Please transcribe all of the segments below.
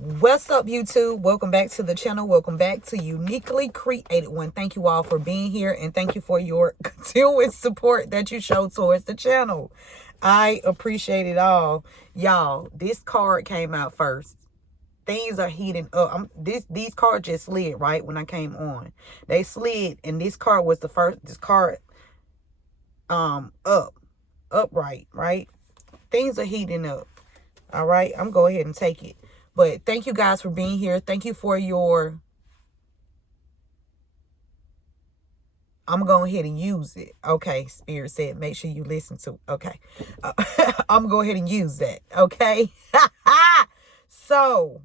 What's up, YouTube? Welcome back to the channel. Welcome back to Uniquely Created One. Thank you all for being here, and thank you for your continuous support that you show towards the channel. I appreciate it all. Y'all, this card came out first. Things are heating up. These cards just slid right when I came on. They slid, and this card was the first. This card upright, right? Things are heating up. All right, I'm going to go ahead and take it. But thank you guys for being here. Thank you for your... I'm going to go ahead and use it. Okay, Spirit said make sure you listen to... Okay. I'm going to go ahead and use that. Okay? So,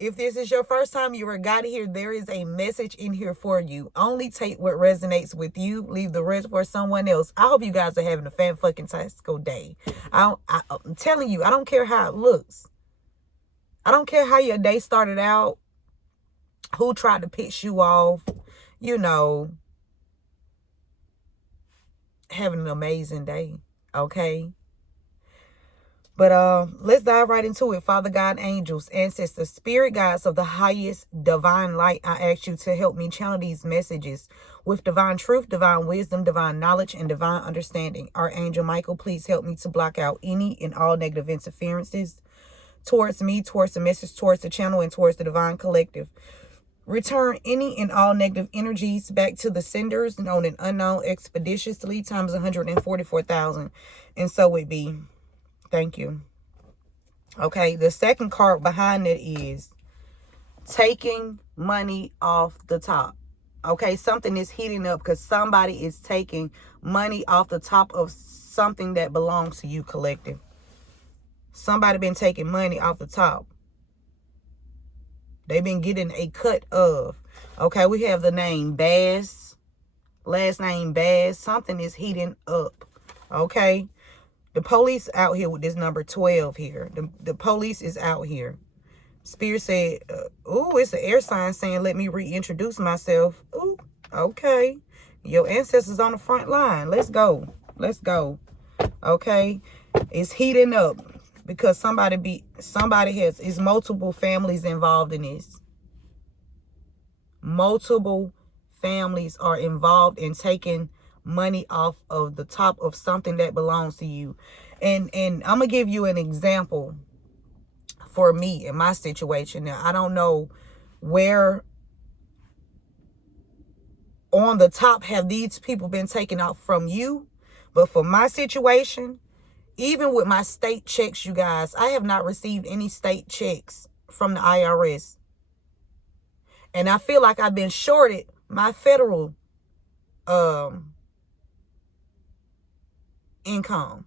if this is your first time you got here, there is a message in here for you. Only take what resonates with you. Leave the rest for someone else. I hope you guys are having a fan-fucking-tastical day. I'm telling you, I don't care how it looks. I don't care how your day started out, who tried to piss you off, you know, having an amazing day, okay? But let's dive right into it. Father God, angels, ancestors, spirit guides of the highest divine light, I ask you to help me channel these messages with divine truth, divine wisdom, divine knowledge, and divine understanding. Archangel Michael, please help me to block out any and all negative interferences towards me, towards the message, towards the channel, and towards the divine collective. Return any and all negative energies back to the senders, known and unknown, expeditiously, times 144,000. And so it be. Thank you. Okay, the second card behind it is taking money off the top. Okay, something is heating up because somebody is taking money off the top of something that belongs to you, collective. Somebody been taking money off the top. They've been getting a cut of. Okay, we have the name Bass. Last name Bass. Something is heating up. Okay. The police out here with this number 12 here. The police is out here. Spirit said, ooh, it's an air sign saying, let me reintroduce myself. Ooh, okay. Your ancestors on the front line. Let's go. Let's go. Okay. It's heating up. Because somebody is multiple families involved in this. Multiple families are involved in taking money off of the top of something that belongs to you. And I'm going to give you an example for me in my situation. Now, I don't know where on the top have these people been taken off from you. But for my situation, even with my state checks, you guys, I have not received any state checks from the IRS. And I feel like I've been shorted my federal income.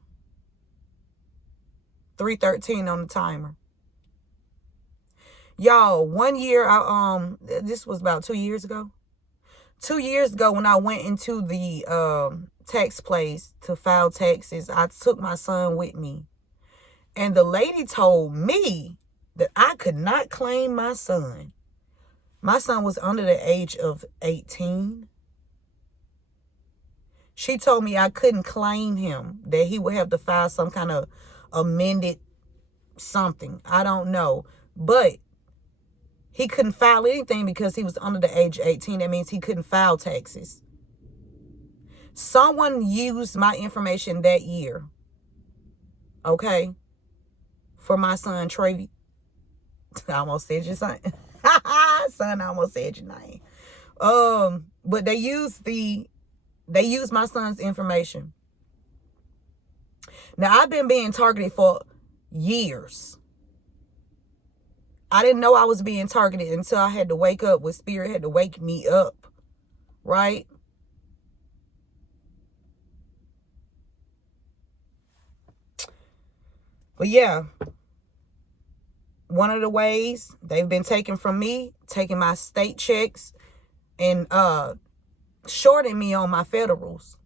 313 on the timer. Y'all, 1 year, this was about 2 years ago. 2 years ago when I went into the tax place to file taxes, I took my son with me. And the lady told me that I could not claim my son. My son was under the age of 18. She told me I couldn't claim him, that he would have to file some kind of amended something. I don't know. But he couldn't file anything because he was under the age of 18. That means he couldn't file taxes. Someone used my information that year. Okay. For my son, Travi. I almost said your son. Son, I almost said your name. But they used my son's information. Now, I've been being targeted for years. I didn't know I was being targeted until I had to wake up with Spirit, had to wake me up. Right? But yeah, one of the ways they've been taking from me, taking my state checks and shorting me on my federals.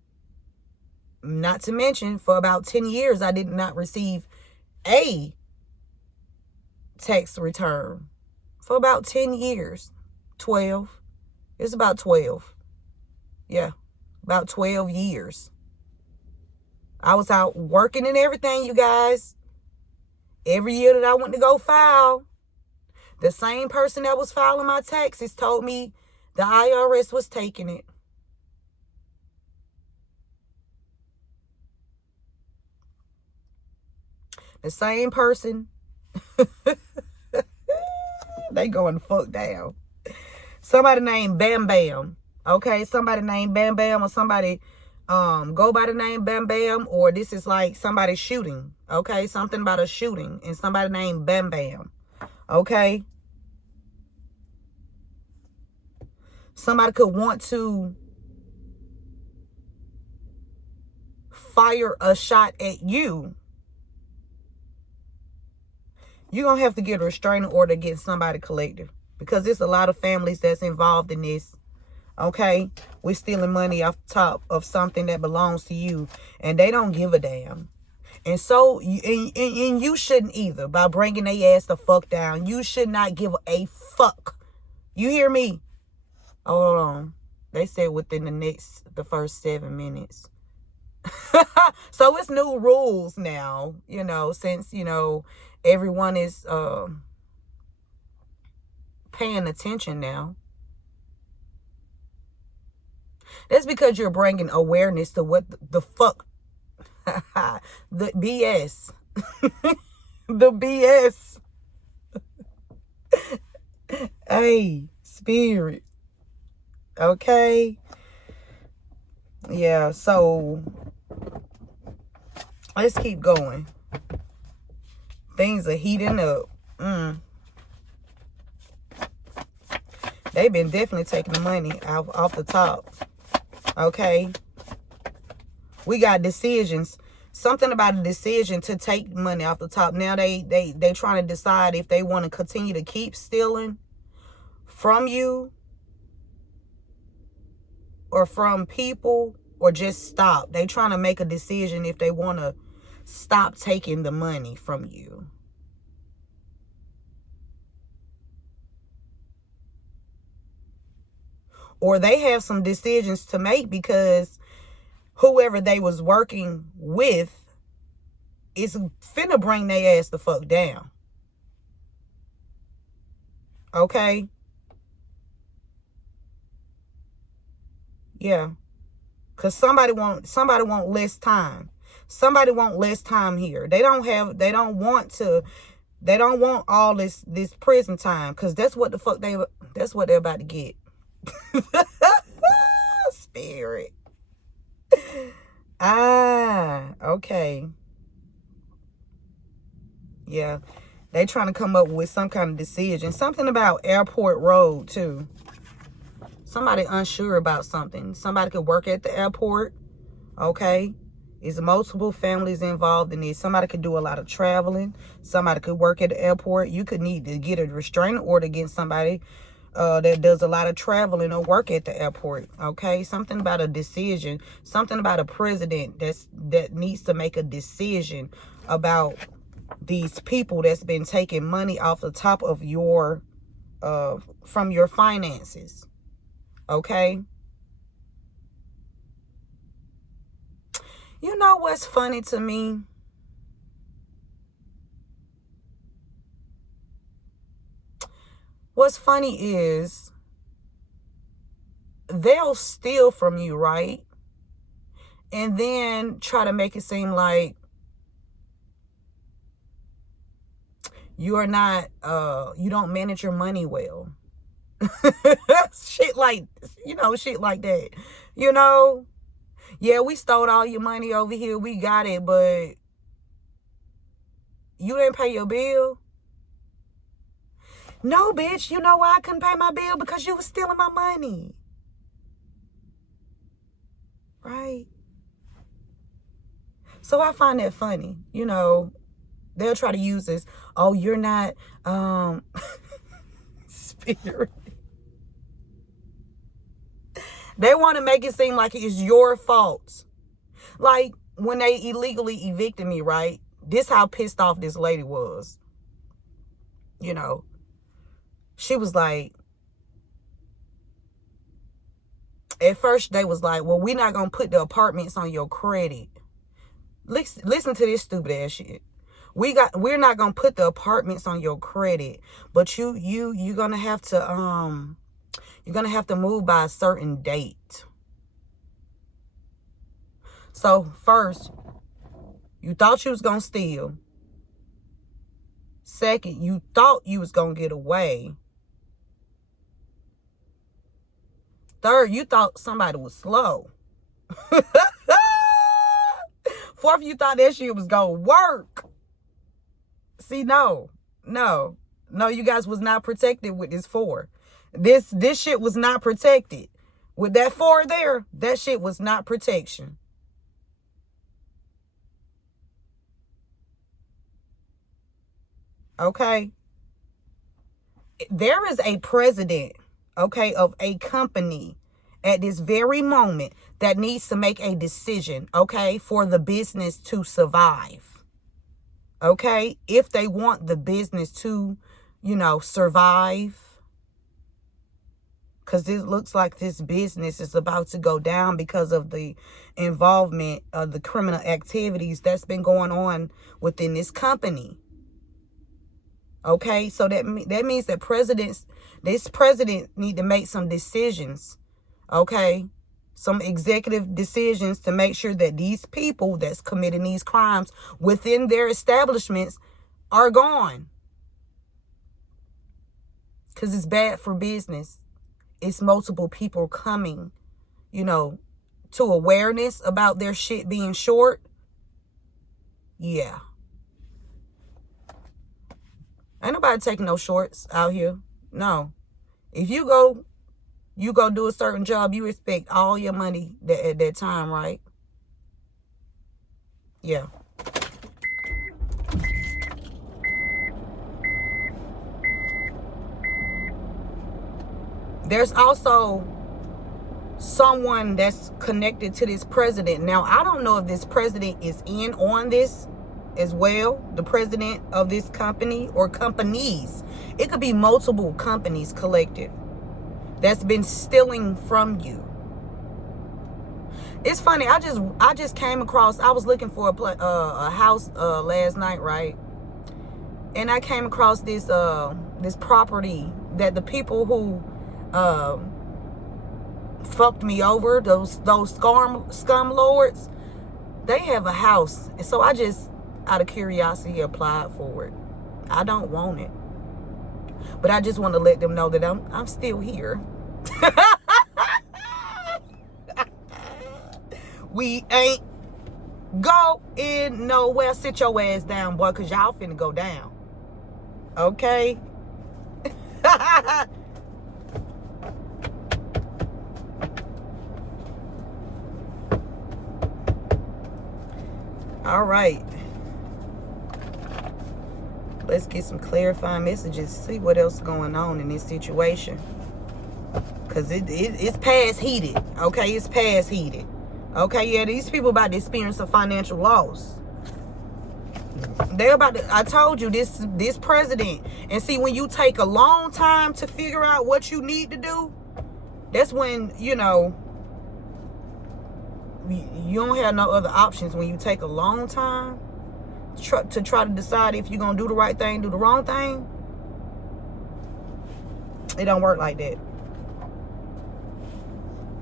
Not to mention, for about 10 years, I did not receive a tax return. For about 10 years. 12. It's about 12. Yeah, about 12 years. I was out working and everything, you guys. Every year that I went to go file, The same person that was filing my taxes told me the IRS was taking it. The same person. They going the fuck down. Somebody named Bam Bam. Okay, somebody named Bam Bam, or somebody go by the name Bam Bam, or this is like somebody shooting. Okay, something about a shooting and somebody named Bam Bam. Okay. Somebody could want to fire a shot at you. You're going to have to get a restraining order against somebody collective, because there's a lot of families that's involved in this. Okay, we're stealing money off the top of something that belongs to you, and they don't give a damn. And so, and you shouldn't either, by bringing their ass the fuck down. You should not give a fuck. You hear me? Hold on. They said within the first 7 minutes. So it's new rules now, since, everyone is paying attention now. That's because you're bringing awareness to what the fuck, the BS, the BS. Hey, spirit. Okay. Yeah, so let's keep going. Things are heating up. They've been definitely taking the money off the top. Okay. We got decisions. Something about a decision to take money off the top. Now they trying to decide if they want to continue to keep stealing from you or from people, or just stop. They trying to make a decision if they want to stop taking the money from you. Or they have some decisions to make, because whoever they was working with is finna bring their ass the fuck down. Okay? Yeah. Cause somebody want less time. Somebody want less time here. They don't want all this prison time, cause that's what the fuck that's what they're about to get. Spirit. Okay. Yeah. They trying to come up with some kind of decision. Something about Airport Road too. Somebody unsure about something. Somebody could work at the airport. Okay. There's multiple families involved in this. Somebody could do a lot of traveling. Somebody could work at the airport. You could need to get a restraining order against somebody that does a lot of traveling or work at the airport. Okay. Something about a decision. Something about a president that needs to make a decision about these people that's been taking money off the top of your from your finances. Okay. You know what's funny to me? What's funny is they'll steal from you, right? And then try to make it seem like you are not, you don't manage your money well. Shit like that. Yeah, we stole all your money over here. We got it, but you didn't pay your bill. No, bitch. You know why I couldn't pay my bill? Because you was stealing my money. Right? So I find that funny. They'll try to use this. Oh, you're not, spirit. They want to make it seem like it's your fault. Like when they illegally evicted me, right? This how pissed off this lady was. She was like, at first they was like, well, we're not going to put the apartments on your credit. Listen to this stupid ass shit. We're not gonna put the apartments on your credit, but you're gonna have to move by a certain date. So first, you thought you was gonna steal. Second, you thought you was gonna get away. Third, you thought somebody was slow. Fourth, you thought that shit was gonna work. See, no, you guys was not protected with this 4. This shit was not protected. With that 4 there, that shit was not protection. Okay? There is a president, okay, of a company at this very moment that needs to make a decision, okay, for the business to survive. Okay? If they want the business to, survive. Because it looks like this business is about to go down because of the involvement of the criminal activities that's been going on within this company. Okay, so that means that this president need to make some decisions. Okay, some executive decisions to make sure that these people that's committing these crimes within their establishments are gone. Because it's bad for business. It's multiple people coming, to awareness about their shit being short. Yeah. Ain't nobody taking no shorts out here. No. If you go do a certain job, you expect all your money at that time, right? Yeah. There's also someone that's connected to this president. Now, I don't know if this president is in on this as well, the president of this company or companies. It could be multiple companies collective that's been stealing from you. It's funny. I just came across. I was looking for a house last night, right? And I came across this property that the people who fucked me over, those scum lords, they have a house, and so I just, out of curiosity, applied for it. I don't want it, but I just want to let them know that I'm still here. We ain't going nowhere. Sit your ass down, boy, because y'all finna go down. Okay? All right. Let's get some clarifying messages. See what else is going on in this situation. Because it's past heated. Okay? It's past heated. Okay? Yeah, these people about to experience a financial loss. They're about to, I told you, this president. And see, when you take a long time to figure out what you need to do, that's when, you don't have no other options. When you take a long time to try to decide if you're going to do the right thing, do the wrong thing, it don't work like that.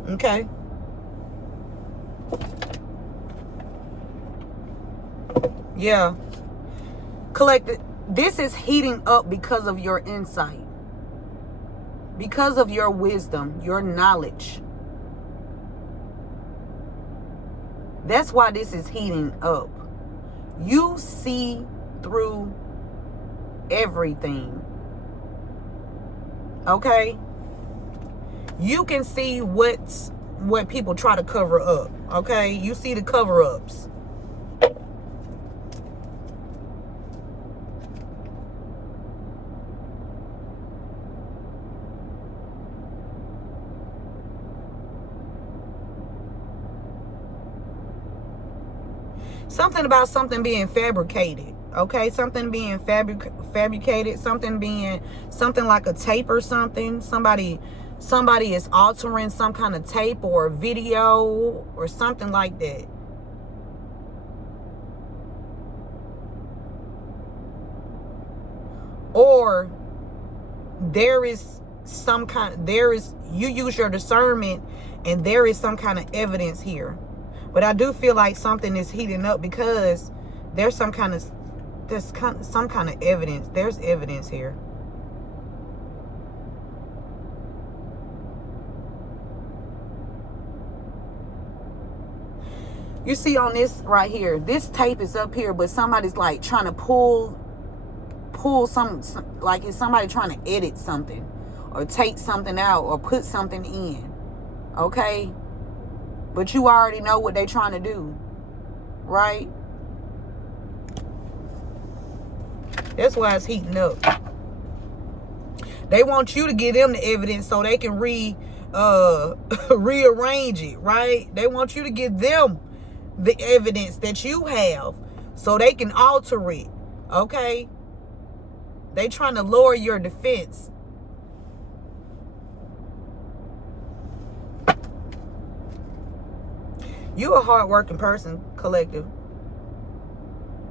Okay? Yeah. Collected. This is heating up because of your insight. Because of your wisdom, your knowledge. That's why this is heating up. You see through everything. Okay? You can see what people try to cover up. Okay? You see the cover-ups. Something about something being fabricated. Okay, something being fabricated, something like a tape or something. Somebody is altering some kind of tape or video or something like that. or you use your discernment and there is some kind of evidence here. But I do feel like something is heating up because there's some kind of evidence. There's evidence here. You see on this right here, this tape is up here, but somebody's like trying to pull some, like is somebody trying to edit something or take something out or put something in. Okay? But you already know what they're trying to do. Right? That's why it's heating up. They want you to give them the evidence so they can rearrange it, right? They want you to give them the evidence that you have so they can alter it. Okay? They trying to lower your defense. You a hard-working person, collective.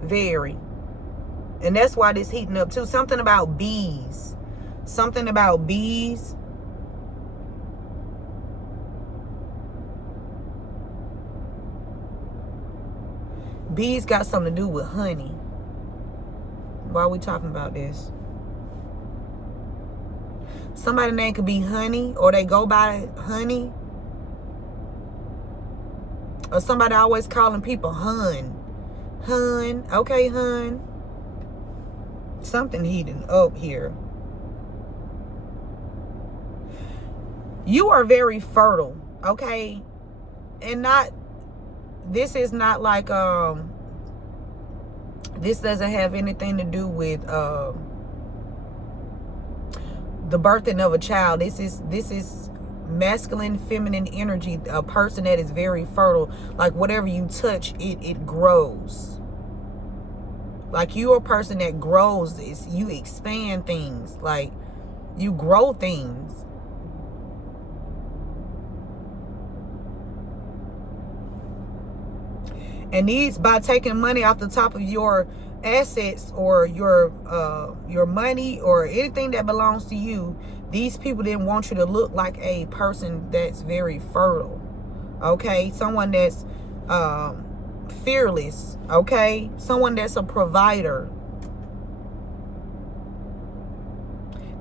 Very. And that's why this heating up too. Something about bees. Something about bees. Bees got something to do with honey. Why are we talking about this? Somebody's name could be Honey, or they go by Honey. Or somebody always calling people Hun. Hun. Okay, Hun. Something heating up here. You are very fertile, okay? And this is not like, this doesn't have anything to do with the birthing of a child. This is masculine, feminine energy. A person that is very fertile. Like whatever you touch, it grows. Like you're a person that grows this. You expand things. Like you grow things. And these, by taking money off the top of your assets or your money or anything that belongs to you, these people didn't want you to look like a person that's very fertile. Okay? Someone that's fearless. Okay? Someone that's a provider.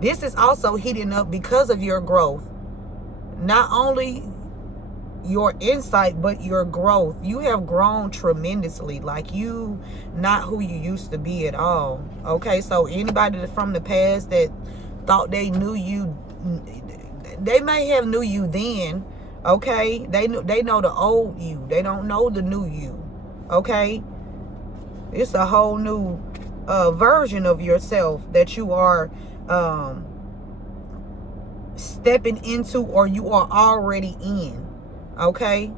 This is also heating up because of your growth. Not only your insight, but your growth. You have grown tremendously. Like you not who you used to be at all. Okay, so anybody from the past that thought they knew you, they may have knew you then. Okay, they know the old you. They don't know the new you. Okay, it's a whole new version of yourself that you are stepping into, or you are already in. Okay?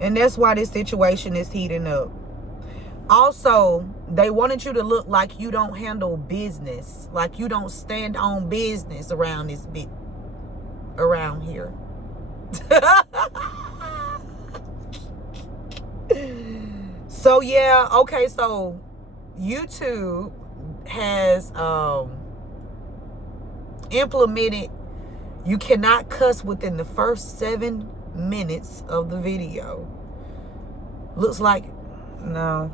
And that's why this situation is heating up. Also, they wanted you to look like you don't handle business. Like you don't stand on business around this bit. Around here. So, yeah. Okay, so YouTube has implemented, you cannot cuss within the first 7 minutes of the video. Looks like, no.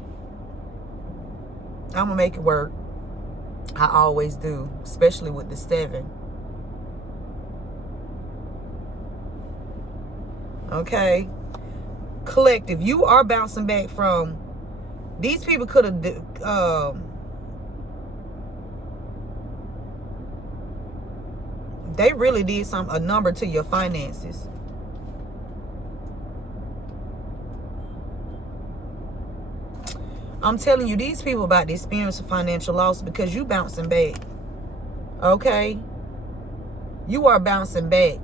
I'm going to make it work. I always do. Especially with the 7. Okay. Collective, you are bouncing back from, these people could have, they really did a number to your finances. I'm telling you, these people about to experience a financial loss because you bouncing back. Okay? You are bouncing back.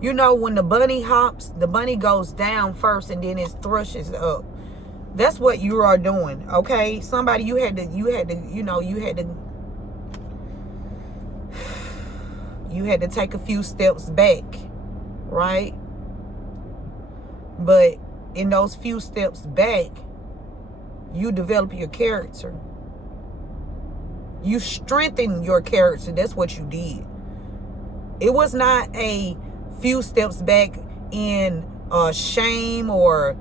You know, when the bunny hops, the bunny goes down first and then it thrushes up. That's what you are doing. Okay? Somebody, you had to take a few steps back, right? But in those few steps back, you develop your character. You strengthen your character. That's what you did. It was not a few steps back in shame or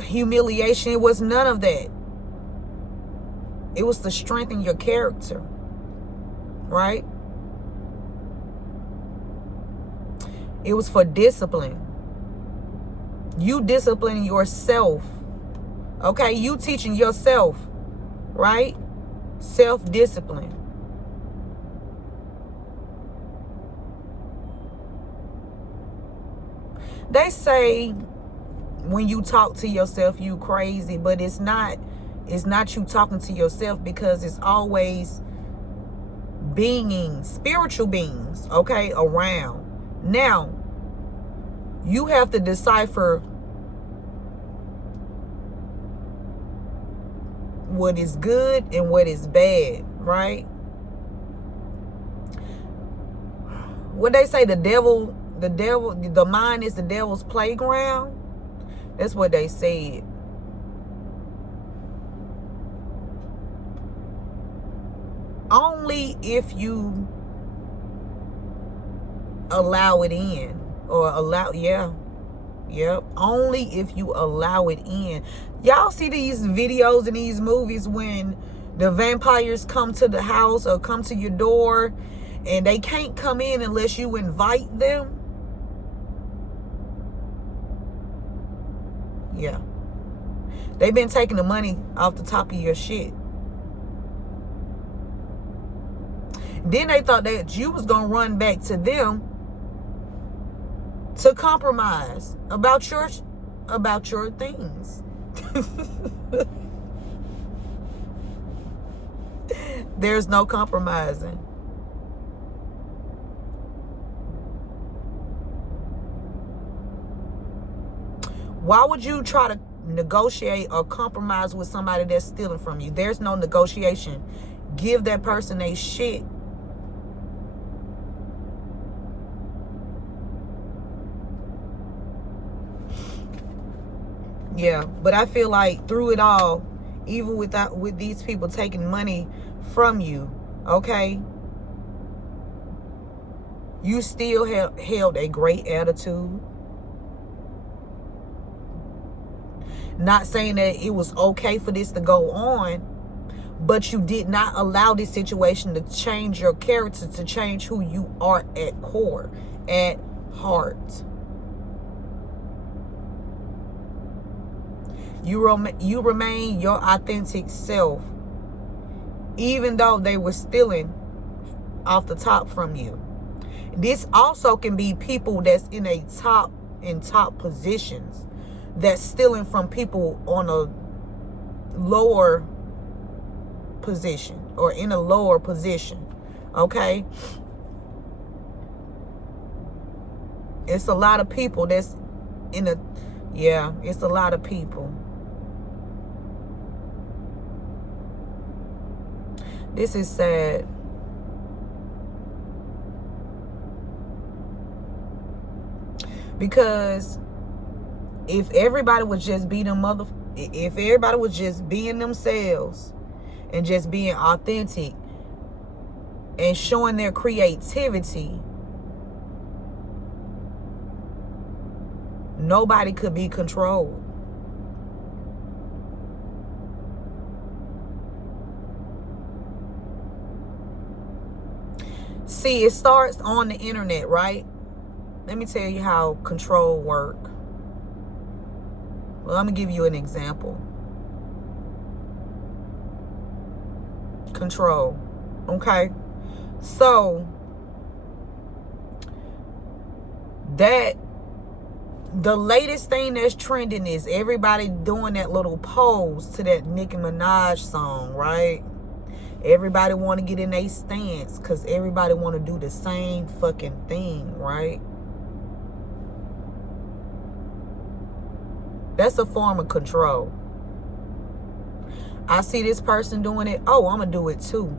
humiliation. It was none of that. It was to strengthen your character, right? It was for discipline. You disciplining yourself. Okay, you teaching yourself, right? Self-discipline. They say when you talk to yourself, you crazy, but it's not you talking to yourself, because it's always spiritual beings, okay, around. Now, you have to decipher what is good and what is bad, right? What they say, the mind is the devil's playground. That's what they said. Only if you allow it in, or only if you allow it in. Y'all see these videos and these movies when the vampires come to the house or come to your door, and they can't come in unless you invite them? Yeah. They've been taking the money off the top of your shit. Then they thought that you was going to run back to them to compromise about your things. There's no compromising. Why would you try to negotiate or compromise with somebody that's stealing from you? There's no negotiation. Give that person their shit. Yeah, but I feel like through it all, even with these people taking money from you, okay, you still held a great attitude. Not saying that it was okay for this to go on, but you did not allow this situation to change your character, to change who you are at core, at heart. You remain your authentic self, even though they were stealing off the top from you. This also can be people that's in top positions, that's stealing from people on a lower position or in a lower position. Okay? It's a lot of people that's it's a lot of people. This is sad. Because if everybody was just being themselves and just being authentic and showing their creativity, nobody could be controlled. See, it starts on the internet, right? Let me tell you how control works. Well, I'm going to give you an example. Control. Okay? So, the latest thing that's trending is everybody doing that little pose to that Nicki Minaj song, right? Everybody want to get in a stance because everybody want to do the same fucking thing, right? That's a form of control. I see this person doing it. Oh, I'm going to do it too.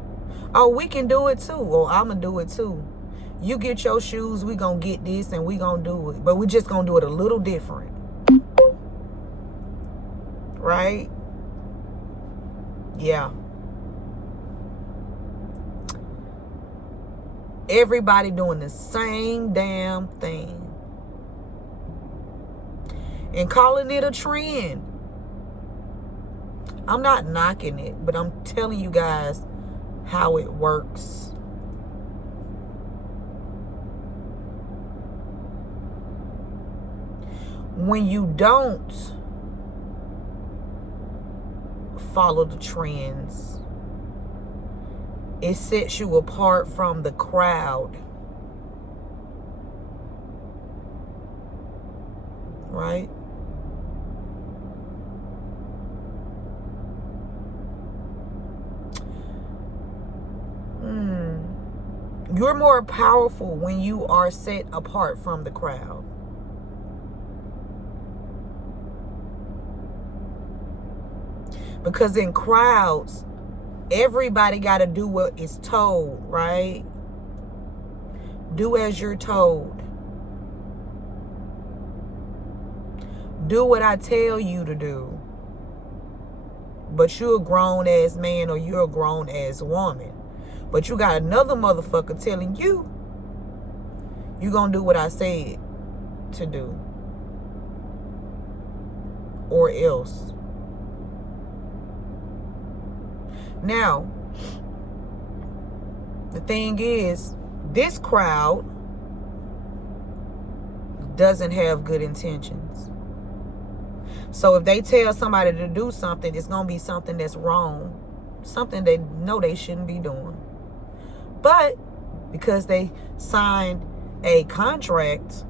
Oh, we can do it too. Oh, I'm going to do it too. You get your shoes, we going to get this and we going to do it. But we just going to do it a little different. right? Yeah. Everybody doing the same damn thing. And calling it a trend. I'm not knocking it, but I'm telling you guys how it works. When you don't follow the trends, it sets you apart from the crowd. Right? You're more powerful when you are set apart from the crowd. Because in crowds, everybody got to do what is told, right? Do as you're told. Do what I tell you to do. But you're a grown-ass man or you're a grown-ass woman. But you got another motherfucker telling you you're going to do what I said to do. Or else. Now, the thing is, this crowd doesn't have good intentions. So if they tell somebody to do something, it's going to be something that's wrong. Something they know they shouldn't be doing. But because they signed a contract,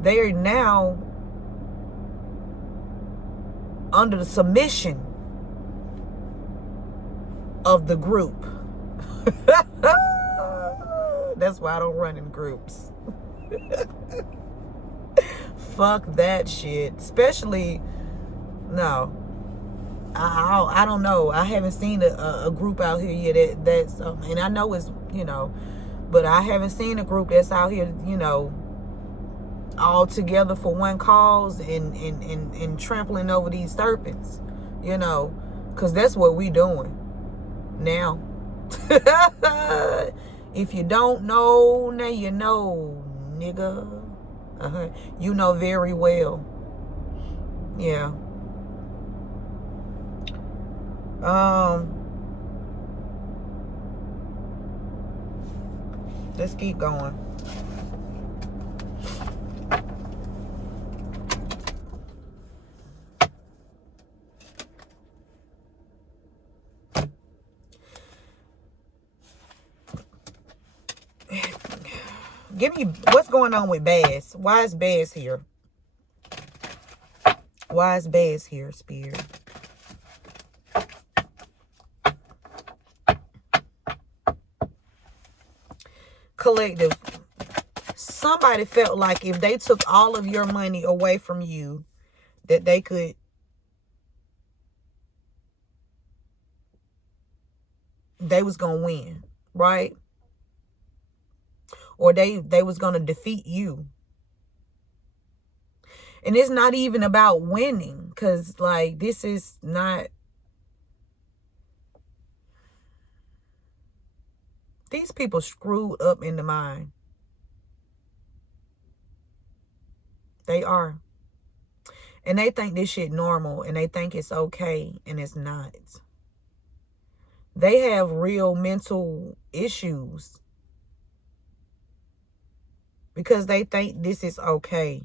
they are now under the submission of the group. That's why I don't run in groups. Fuck that shit. Especially, no. I don't know. I haven't seen a group out here yet that's, and I know it's, but I haven't seen a group that's out here, all together for one cause and trampling over these serpents, because that's what we doing now. If you don't know, now you know, nigga. You know very well. Yeah. Let's keep going. Give me what's going on with Bass. Why is Bass here? Why is Bass here, Spirit? Collective. Somebody felt like if they took all of your money away from you, that they was gonna win, right? Or they was gonna defeat you. And it's not even about winning, because like this is not, these people screwed up in the mind. They are. And they think this shit normal, and they think it's okay, and it's not. They have real mental issues because they think this is okay.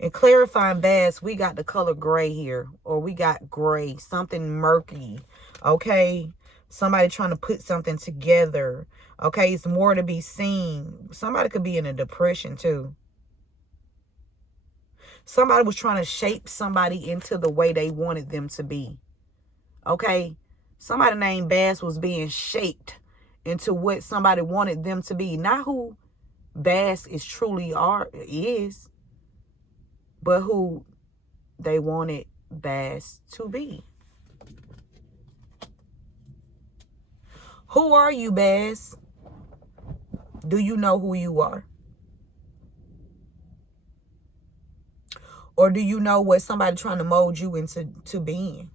And clarifying Bass, we got the color gray here, or we got gray, something murky, okay? Somebody trying to put something together, okay? It's more to be seen. Somebody could be in a depression too. Somebody was trying to shape somebody into the way they wanted them to be, okay? Somebody named Bass was being shaped into what somebody wanted them to be. Not who Bass is truly is, but who they wanted Bass to be. Who are you, Bass? Do you know who you are? Or do you know what somebody trying to mold you into being?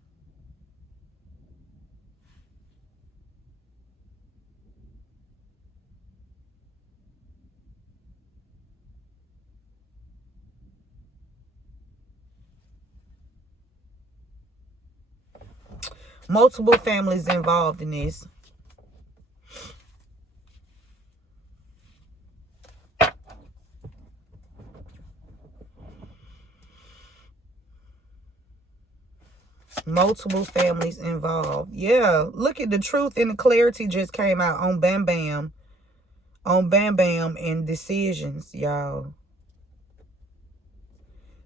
Multiple families involved in this. Multiple families involved. Yeah, look at the truth and the clarity just came out on Bam Bam. On Bam Bam and decisions, y'all.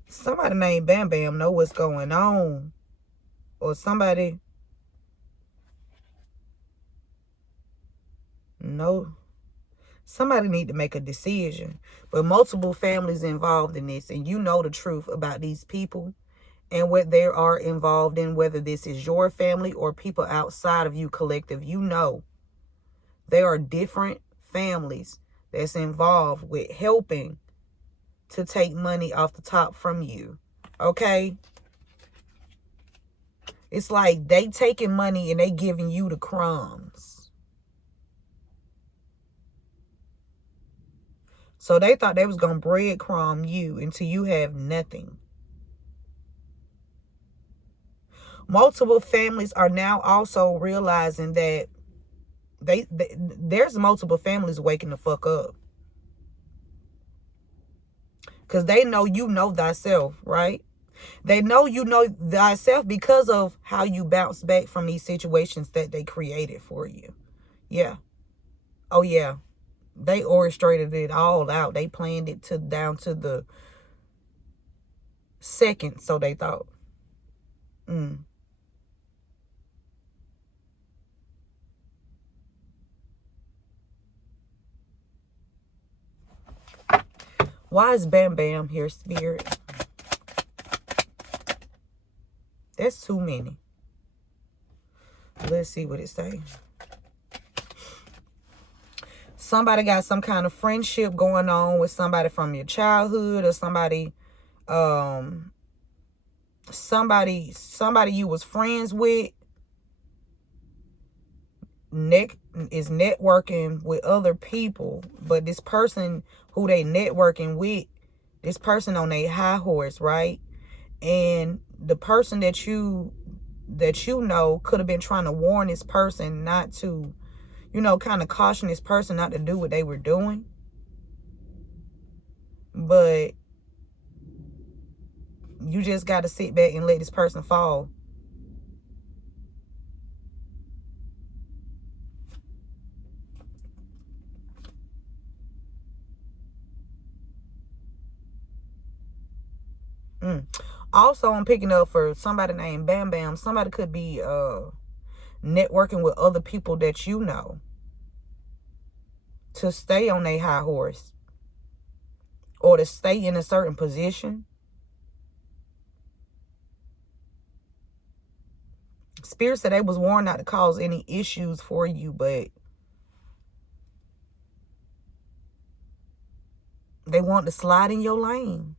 Somebody named Bam Bam know what's going on. Or somebody know. Somebody need to make a decision. But multiple families involved in this. And you know the truth about these people and what they are involved in. Whether this is your family or people outside of you collective. You know. There are different families that's involved with helping to take money off the top from you. Okay? It's like they taking money and they giving you the crumbs. So they thought they was going to breadcrumb you until you have nothing. Multiple families are now also realizing that there's multiple families waking the fuck up. Because they know you know thyself, right? They know you know thyself because of how you bounce back from these situations that they created for you. Yeah. Oh, yeah. They orchestrated it all out. They planned it down to the second, so they thought. Why is Bam Bam here, Spirit? That's too many. Let's see what it say. Somebody got some kind of friendship going on with somebody from your childhood, or somebody you was friends with is networking with other people, but this person who they networking with, this person on a high horse, right? And the person that you know could have been trying to warn this person not to, kind of caution this person not to do what they were doing. But you just got to sit back and let this person fall. Also, I'm picking up for somebody named Bam Bam. Somebody could be networking with other people that you know to stay on a high horse or to stay in a certain position. Spirit said they was warned not to cause any issues for you, but they want to slide in your lane.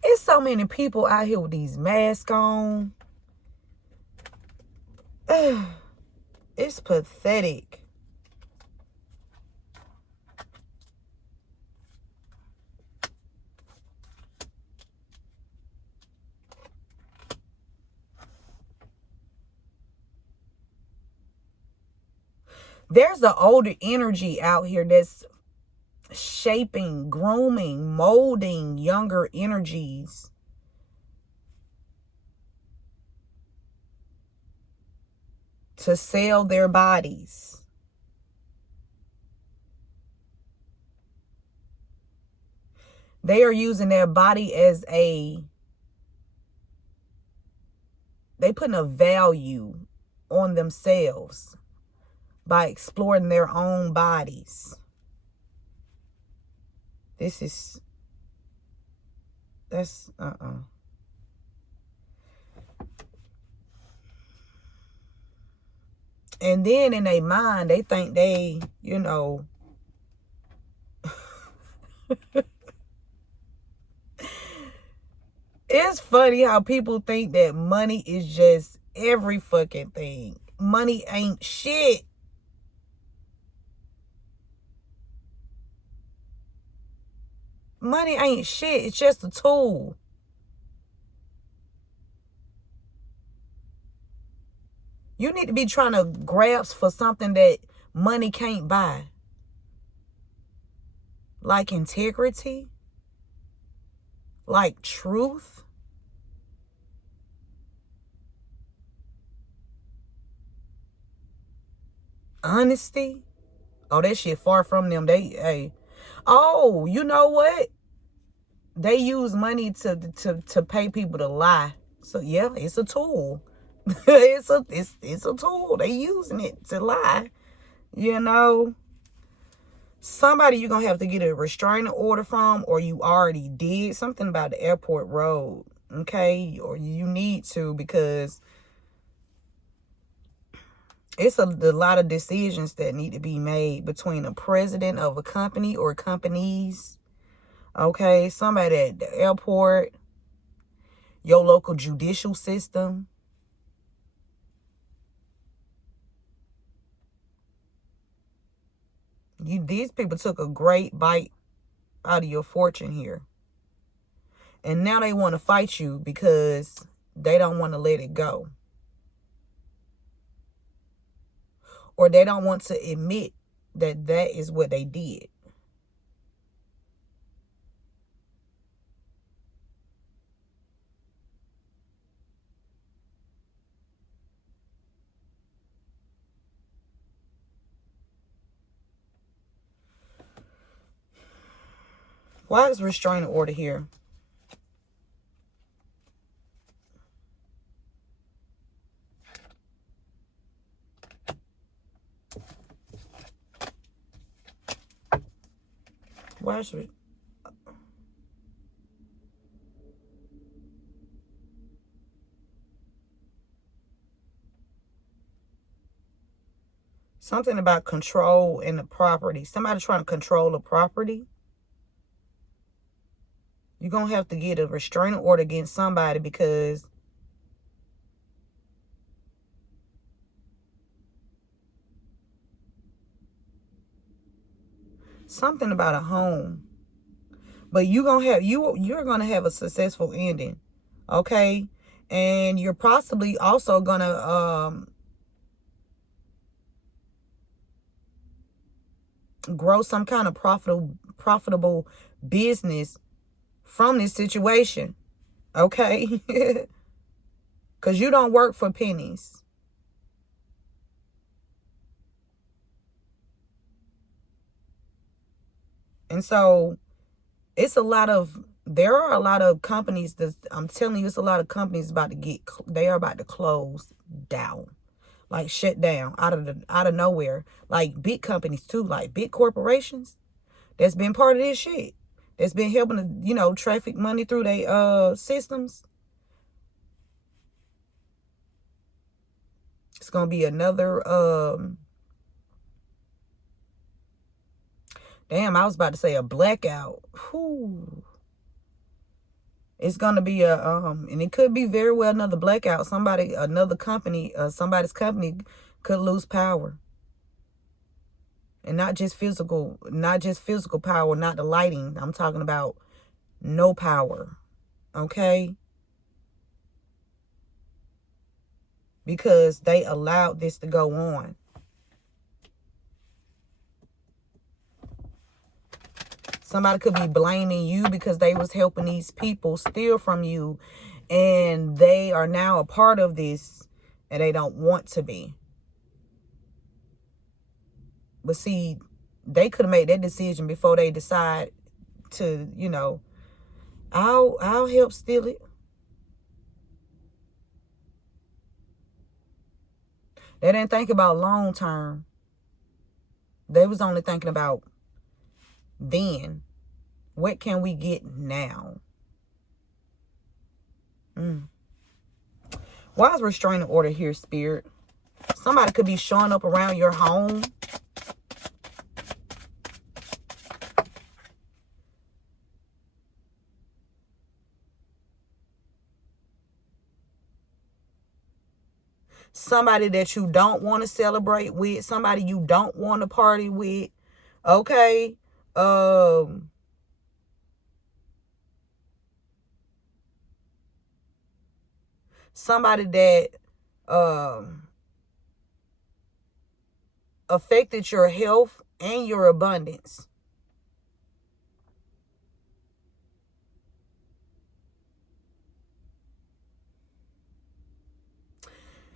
It's so many people out here with these masks on. It's pathetic. There's an older energy out here that's shaping, grooming, molding younger energies to sell their bodies. They are using their body as they putting a value on themselves by exploring their own bodies. That's And then in their mind, they think they, it's funny how people think that money is just every fucking thing. Money ain't shit. Money ain't shit. It's just a tool. You need to be trying to grasp for something that money can't buy. Like integrity. Like truth. Honesty. Oh, that shit far from them. Oh, you know what? They use money to pay people to lie. So yeah, it's a tool. it's a tool. They using it to lie. Somebody you're gonna have to get a restraining order from, or you already did something about the airport road. Okay, or you need to, because it's a lot of decisions that need to be made between a president of a company or companies. Okay, somebody at the airport, your local judicial system. These people took a great bite out of your fortune here. And now they want to fight you because they don't want to let it go. Or they don't want to admit that that is what they did. Why is restraining order here? Why is something about control in the property? Somebody trying to control the property? You're going to have to get a restraining order against somebody because something about a home. But you're going to have a successful ending. Okay? And you're possibly also going to grow some kind of profitable business from this situation. Okay? Because you don't work for pennies. And so there are a lot of companies that, I'm telling you, it's a lot of companies they are about to close down. Like shut down out of nowhere. Like big companies too, like big corporations that's been part of this shit. That's been helping to, traffic money through their systems. It's gonna be another damn, I was about to say a blackout. Whew. It's gonna be and it could be very well another blackout. Somebody's company could lose power. And not just physical power, not the lighting. I'm talking about no power. Okay? Because they allowed this to go on. Somebody could be blaming you because they was helping these people steal from you, and they are now a part of this, and they don't want to be. But see, they could have made that decision before they decide to, I'll help steal it. They didn't think about long term. They was only thinking about then. What can we get now? Why is restraining order here, Spirit? Somebody could be showing up around your home. Somebody that you don't want to celebrate with. Somebody you don't want to party with. Okay. Somebody that affected your health and your abundance.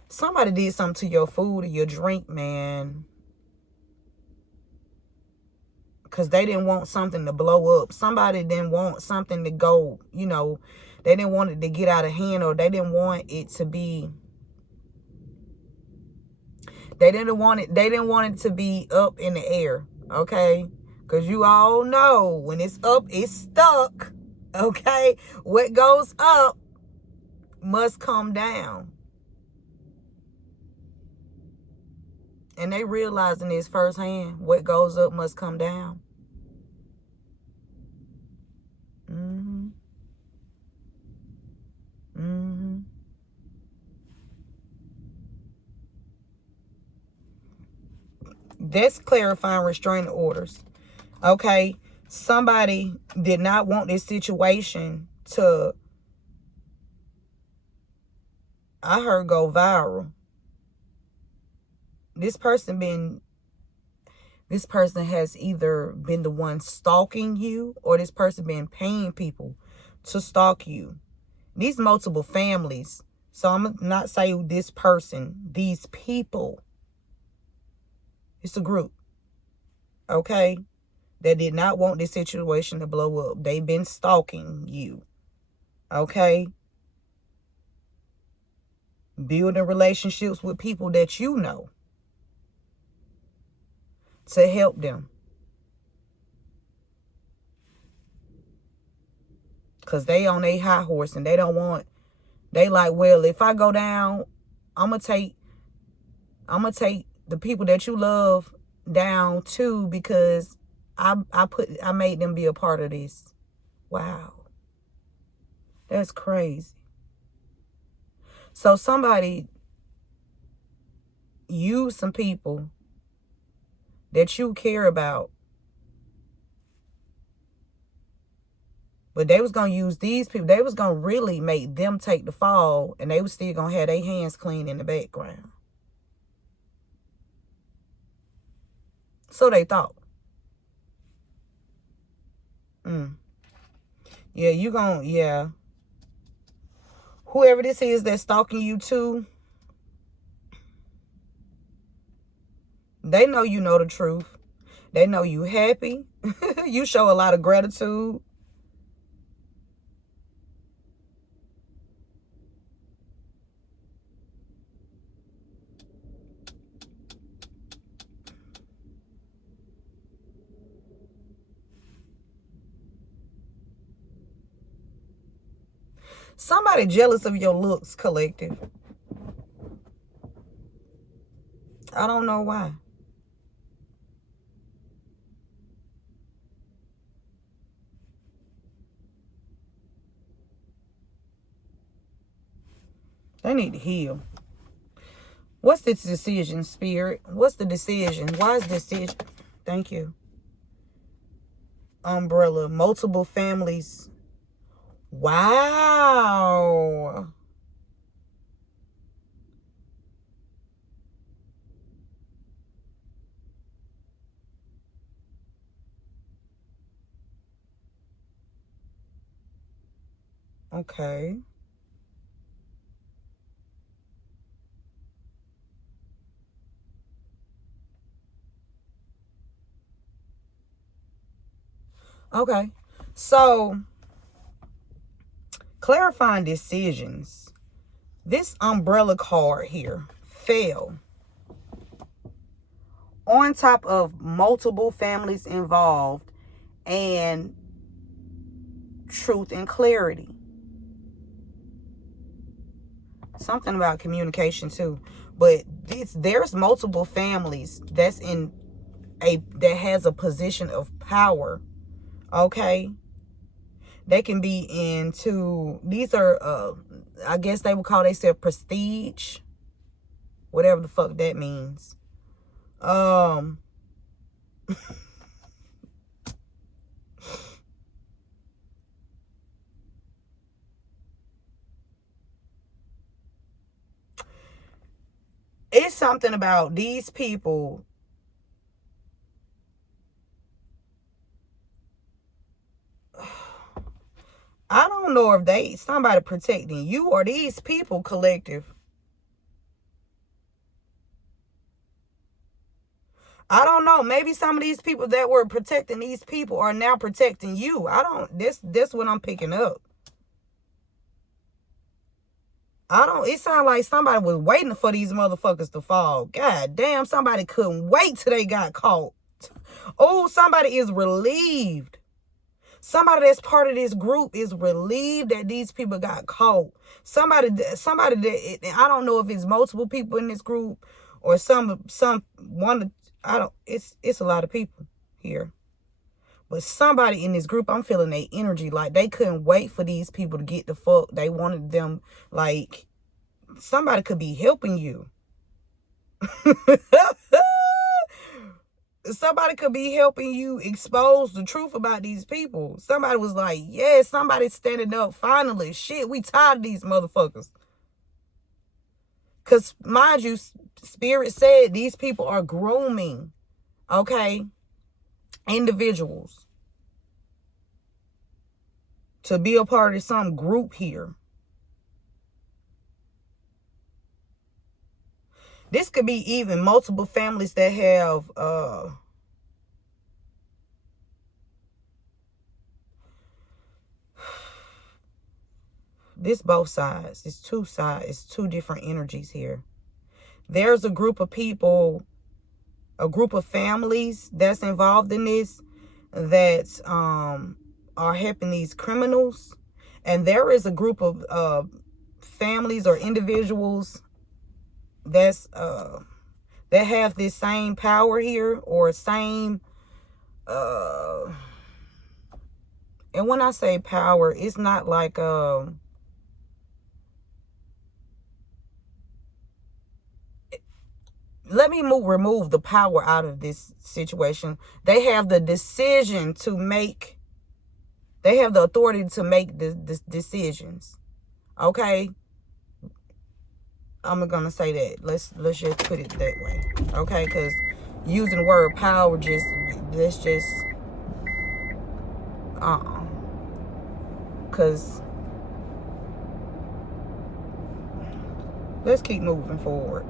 Somebody did something to your food or your drink, man. Because they didn't want something to blow up. Somebody didn't want something to go, you know, they didn't want it to get out of hand, or they didn't want it to be, they didn't want it to be up in the air, okay? Because you all know when it's up, it's stuck, okay? What goes up must come down. And they realizing this firsthand. What goes up must come down. Mm-hmm. Mm-hmm. That's clarifying restraining orders. Okay? Somebody did not want this situation to, I heard, go viral. This person has either been the one stalking you, or this person been paying people to stalk you. These multiple families. So I'm not saying this person, these people. It's a group. Okay? That did not want this situation to blow up. They've been stalking you. Okay? Building relationships with people that you know to help them. Because they on a high horse and they don't want, they like, well, if I go down, I'm gonna take the people that you love down too, because I made them be a part of this. Wow. That's crazy. So somebody used some people that you care about, but they was going to use these people. They was going to really make them take the fall, and they was still going to have their hands clean in the background. So they thought. Yeah, yeah. Whoever this is that's stalking you too, they know you know the truth. They know you happy. You show a lot of gratitude. Somebody jealous of your looks, collective. I don't know why. They need to heal. What's this decision, Spirit? What's the decision? Why is decision? Thank you. Umbrella. Multiple families. Wow. Okay. Okay. So, clarifying decisions. This umbrella card here fell on top of multiple families involved and truth and clarity. Something about communication too. But there's multiple families that has a position of power. Okay. They can be into, these are, I guess they would call themselves prestige. Whatever the fuck that means. It's something about these people. I don't know if somebody protecting you or these people collective. I don't know. Maybe some of these people that were protecting these people are now protecting you. This what I'm picking up. It sounds like somebody was waiting for these motherfuckers to fall. God damn, somebody couldn't wait till they got caught. Oh, somebody is relieved. Somebody that's part of this group is relieved that these people got caught. Somebody that, I don't know if it's multiple people in this group or it's a lot of people here. But somebody in this group, I'm feeling their energy. Like, they couldn't wait for these people to get the fuck. They wanted them, like, somebody could be helping you. Somebody could be helping you expose the truth about these people. Somebody was like, yeah, somebody's standing up. Finally, shit, we tired of these motherfuckers. Because, mind you, Spirit said these people are grooming, okay, individuals to be a part of some group here. This could be even multiple families that have this both sides. It's two sides. It's two different energies here. There's a group of people, a group of families that's involved in this that are helping these criminals. And there is a group of families or individuals that have this same power here, or same and when I say power, it's not like let me remove the power out of this situation. They have the decision to make, they have the authority to make the decisions. Okay? I'm gonna say that. Let's just put it that way. Okay? Because using the word power because let's keep moving forward.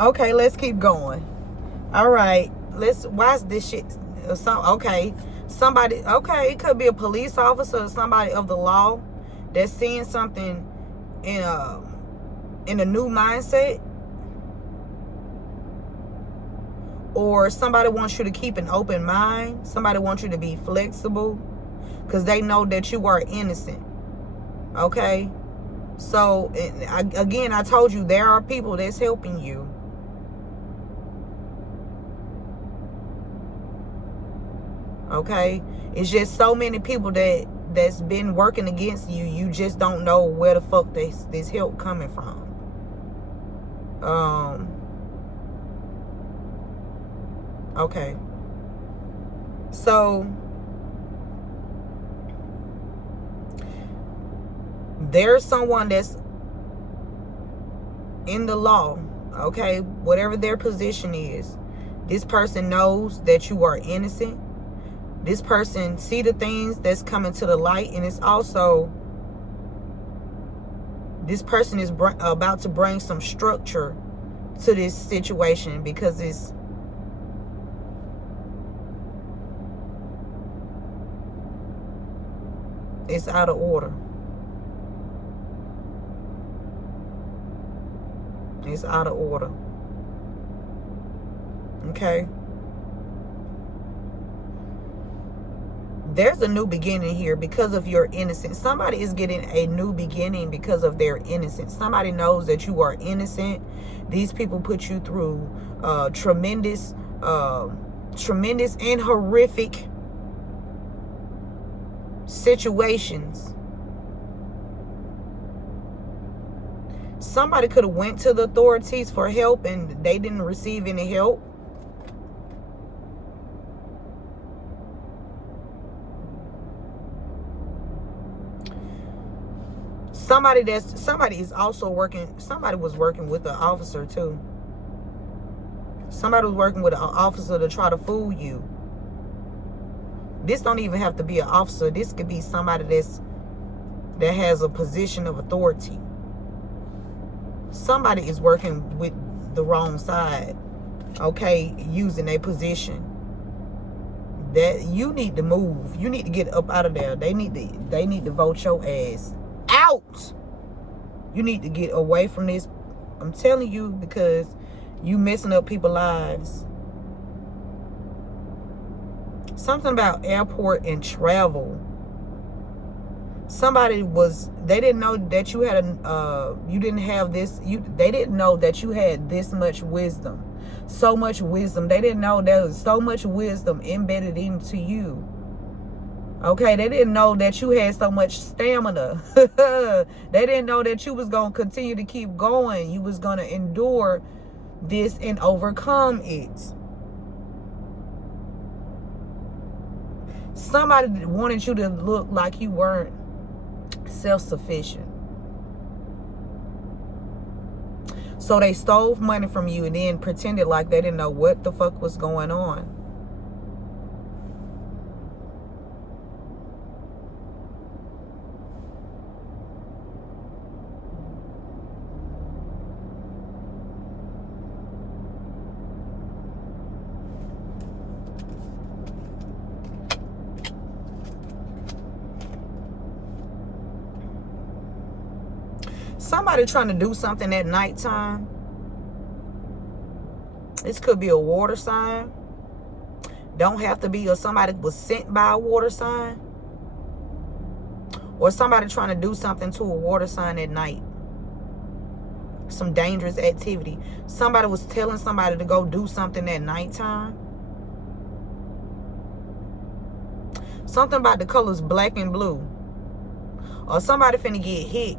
Okay, let's keep going. All right, let's watch this shit. Okay, it could be a police officer or somebody of the law that's seeing something in a new mindset, or somebody wants you to keep an open mind. Somebody wants you to be flexible because they know that you are innocent. Okay, so again, I told you there are people that's helping you. Okay, it's just so many people that's been working against you. You just don't know where the fuck this help coming from. Okay, so there's someone that's in the law. Okay, whatever their position is, this person knows that you are innocent. This person see the things that's coming to the light, and it's also, this person is about to bring some structure to this situation, because it's out of order. It's out of order. Okay? There's a new beginning here because of your innocence. Somebody is getting a new beginning because of their innocence. Somebody knows that you are innocent. These people put you through tremendous and horrific situations. Somebody could have went to the authorities for help and they didn't receive any help. Somebody is also working. Somebody was working with an officer too. Somebody was working with an officer to try to fool you. This don't even have to be an officer. This could be somebody that has a position of authority. Somebody is working with the wrong side, okay, using a position. That you need to move. You need to get up out of there. They need to vote your ass out. You need to get away from this. I'm telling you, because you messing up people's lives. Something about airport and travel. Somebody they didn't know that you had you didn't have this, they didn't know that you had this much wisdom. So much wisdom. They didn't know there was so much wisdom embedded into you. Okay, they didn't know that you had so much stamina. They didn't know that you was going to continue to keep going. You was going to endure this and overcome it. Somebody wanted you to look like you weren't self-sufficient. So they stole money from you and then pretended like they didn't know what the fuck was going on. Somebody trying to do something at nighttime. This could be a water sign. Don't have to be, or somebody was sent by a water sign. Or somebody trying to do something to a water sign at night. Some dangerous activity. Somebody was telling somebody to go do something at nighttime. Something about the colors black and blue. Or somebody finna get hit.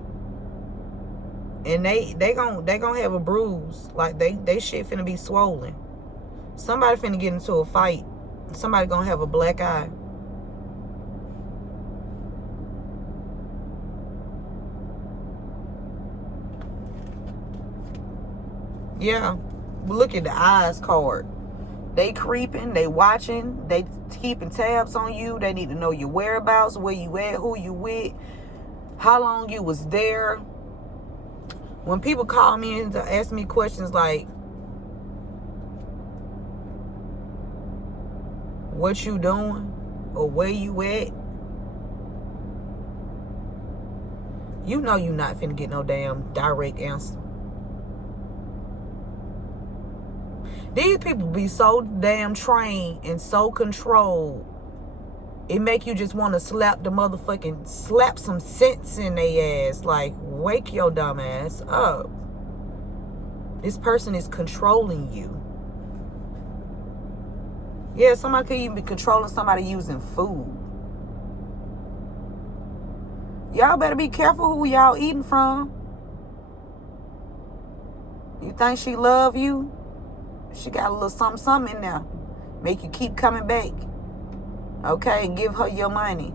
And they gonna have a bruise. Like they shit finna be swollen. Somebody finna get into a fight. Somebody gonna have a black eye. Yeah. Look at the eyes card. They creeping, they watching, they keeping tabs on you. They need to know your whereabouts, where you at, who you with, how long you was there. When people call me in to ask me questions like, what you doing or where you at, you know you not finna get no damn direct answer. These people be so damn trained and so controlled. It make you just want to slap some sense in their ass. Like, wake your dumb ass up. This person is controlling you. Yeah, somebody could even be controlling somebody using food. Y'all better be careful who y'all eating from. You think she love you? She got a little something in there. Make you keep coming back. Okay, give her your money.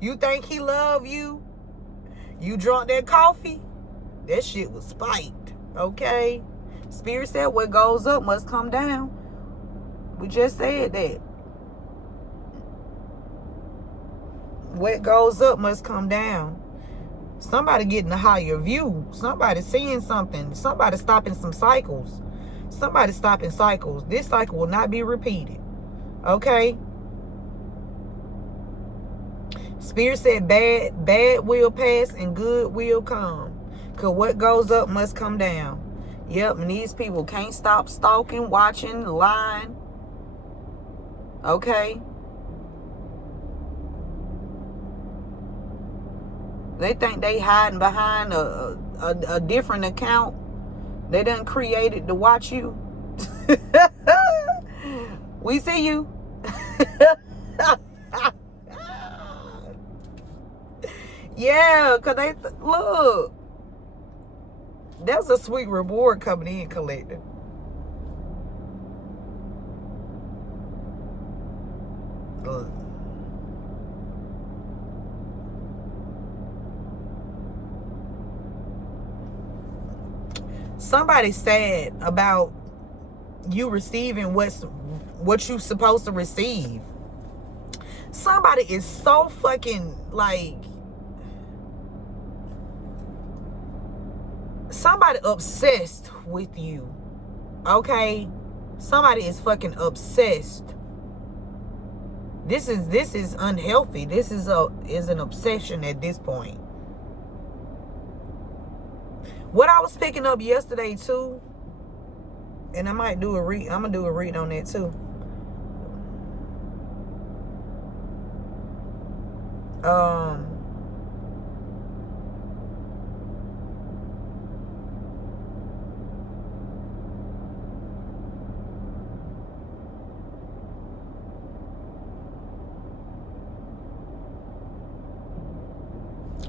You think he love you? You drunk that coffee? That shit was spiked. Okay? Spirit said what goes up must come down. We just said that. What goes up must come down. Somebody getting a higher view. Somebody seeing something. Somebody stopping some cycles. Somebody stopping cycles. This cycle will not be repeated. Okay? Spirit said bad will pass and good will come. Because what goes up must come down. Yep, and these people can't stop stalking, watching, lying. Okay? They think they hiding behind a different account. They done created to watch you. We see you. Yeah, because they, look. That's a sweet reward coming in, collector. Look. Somebody's sad about you receiving what you supposed to receive. Somebody is so fucking like, somebody obsessed with you. Okay? Somebody is fucking obsessed. This is unhealthy. This is an obsession at this point. What I was picking up yesterday too, and I might do a read. I'm gonna do a read on that too.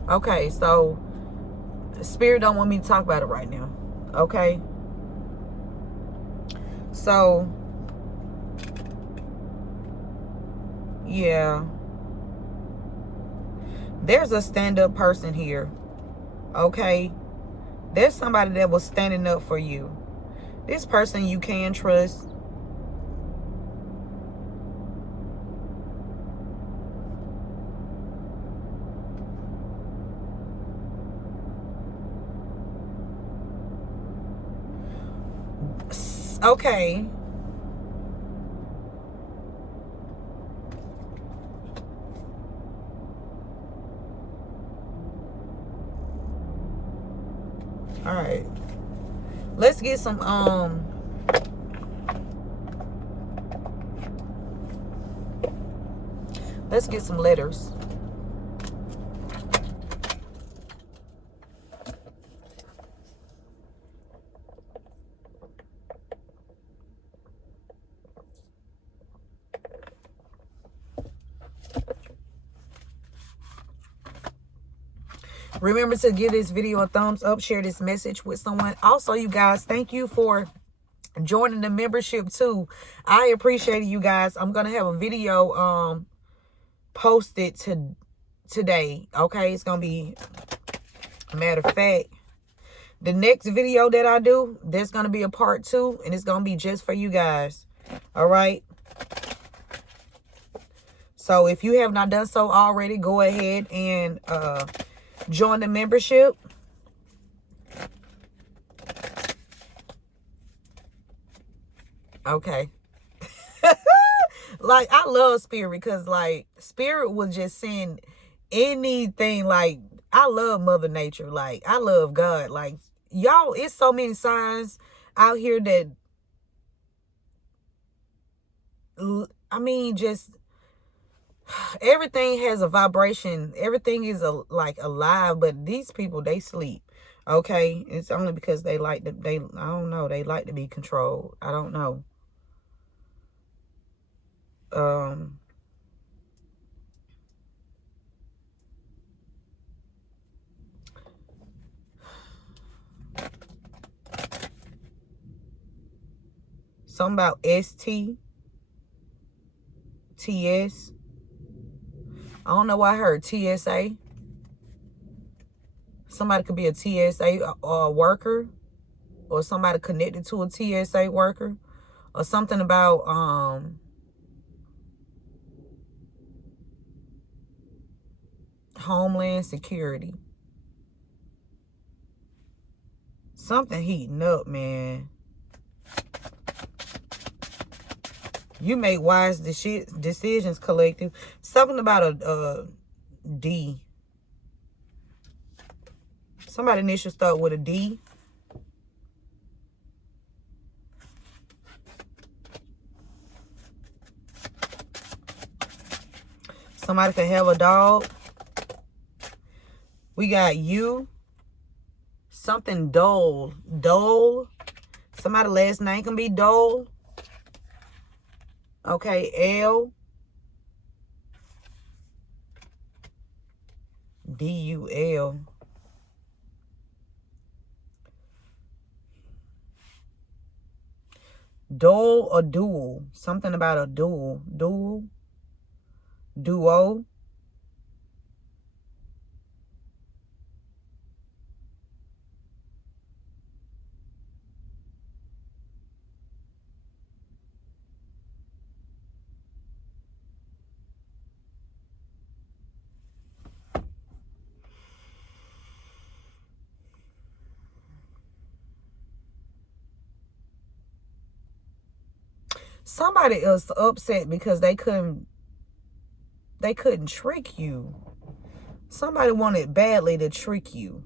Okay, so Spirit don't want me to talk about it right now. Okay? So, yeah. There's a stand-up person here. Okay? There's somebody that was standing up for you. This person you can trust. Okay. All right. Let's get some let's get some letters. Remember to give this video a thumbs up, share this message with someone. Also, you guys, thank you for joining the membership too. I appreciate it, you guys. I'm gonna have a video posted today. Okay, it's gonna be, matter of fact, the next video that I do, there's gonna be a part 2, and it's gonna be just for you guys. All right. So if you have not done so already, go ahead and join the membership. Okay. Like, I love Spirit because, like, Spirit will just send anything. Like, I love Mother Nature. Like, I love God. Like, y'all, it's so many signs out here that, I mean, just everything has a vibration. Everything is like alive, but these people, they sleep. Okay, it's only because they like to, I don't know, they like to be controlled. I don't know. Something about TS. I don't know why I heard TSA. Somebody could be a TSA worker, or somebody connected to a TSA worker. or something about Homeland Security. Something heating up, man. You make wise decisions, collective. Something about a D. Somebody initial start with a D. Somebody could have a dog. We got you. Something dull. Dull. Somebody last name can be dull. Okay, L. D-U-L. Dull or dual. Something about a dual. Dual. Duo. Somebody else upset because they couldn't trick you. Somebody wanted badly to trick you.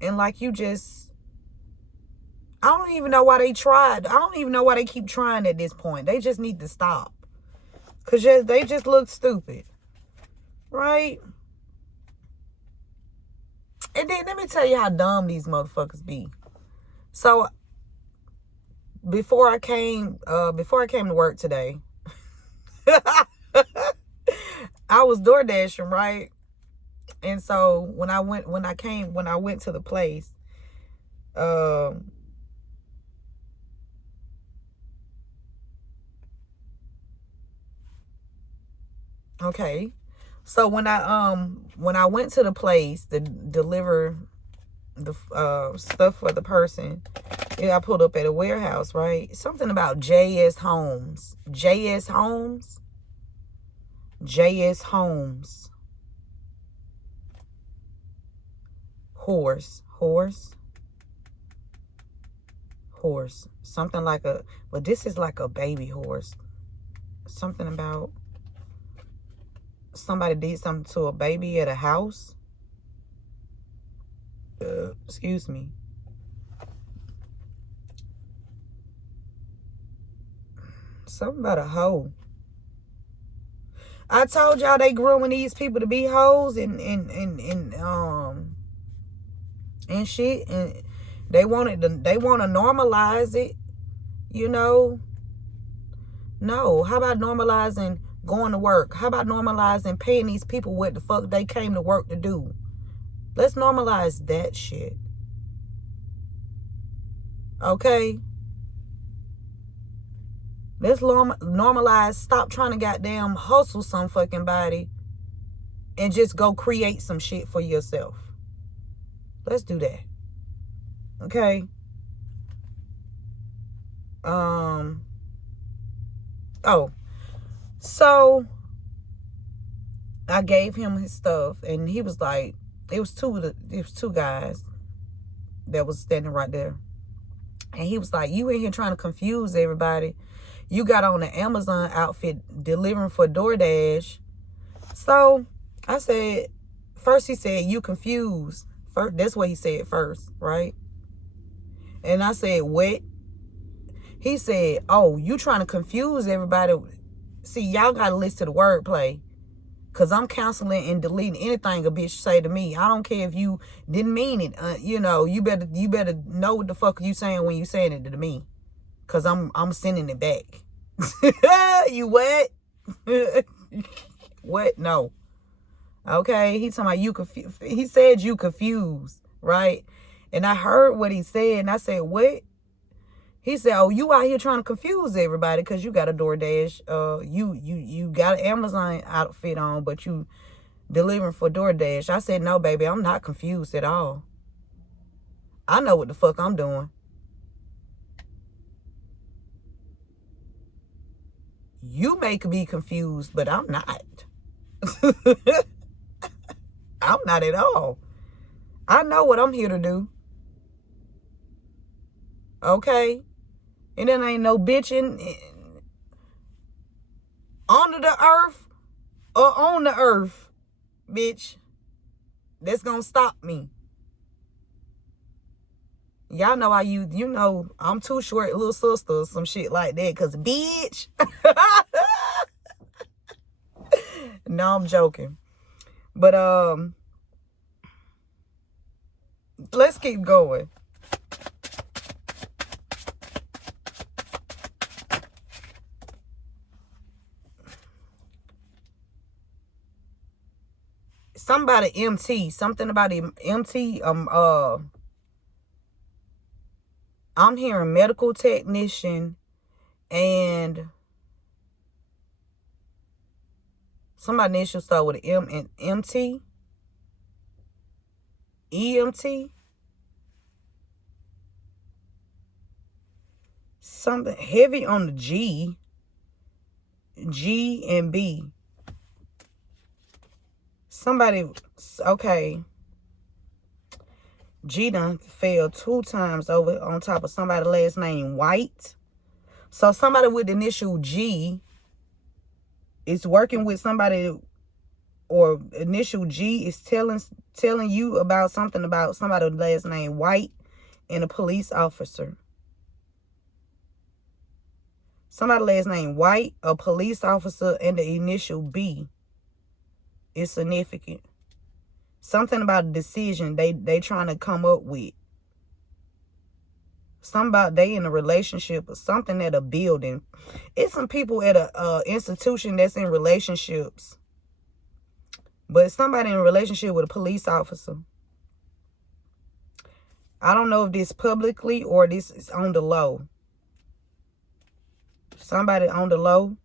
And like you just, I don't even know why they tried. I don't even know why they keep trying at this point. They just need to stop. Because they just look stupid. Right? And then let me tell you how dumb these motherfuckers be. So before I came to work today, I was door dashing, right? And so when I went to the place, okay. So when I went to the place to deliver the stuff for the person, I pulled up at a warehouse, right? Something about JS Homes. JS Homes. JS Homes. Horse. Something like but this is like a baby horse. Something about somebody did something to a baby at a house. Excuse me. Something about a hoe. I told y'all they growing these people to be hoes and shit, and they want to normalize it, you know. No, how about normalizing going to work? How about normalizing paying these people what the fuck they came to work to do? Let's normalize that shit. Okay? Let's normalize, stop trying to goddamn hustle some fucking body and just go create some shit for yourself. Let's do that. Okay? Oh. So I gave him his stuff and he was like, it was two guys that was standing right there. And he was like, you in here trying to confuse everybody. You got on an Amazon outfit delivering for DoorDash. So I said, first he said, you confused. First, that's what he said first, right? And I said, what? He said, oh, you trying to confuse everybody. See, y'all got to listen to the wordplay. Because I'm canceling and deleting anything a bitch say to me. I don't care if you didn't mean it. You know, you better know what the fuck you saying when you saying it to me. Because I'm sending it back. You what? What? No. Okay, he talking about you confused. He said you confused, right? And I heard what he said, and I said, what? He said, oh, you out here trying to confuse everybody because you got a DoorDash. You got an Amazon outfit on, but you delivering for DoorDash. I said, no, baby, I'm not confused at all. I know what the fuck I'm doing. You may be confused, but I'm not. I'm not at all. I know what I'm here to do. Okay? And then ain't no bitching under the earth or on the earth, bitch. That's gonna stop me. Y'all know you know, I'm too short, little sister, or some shit like that. Cause bitch. No, I'm joking. But let's keep going. Somebody MT, something about MT. I'm hearing medical technician and somebody initial start with an M and MT, EMT, something heavy on the G and B. Somebody, okay. G done failed 2 times over on top of somebody's last name White. So somebody with the initial G is working with somebody, or initial G is telling you about something about somebody's last name White and a police officer. Somebody's last name White, a police officer, and the initial B is significant. Something about a decision they trying to come up with. Something about they in a relationship or something at a building. It's some people at a institution that's in relationships. But somebody in a relationship with a police officer. I don't know if this publicly or this is on the low. Somebody on the low.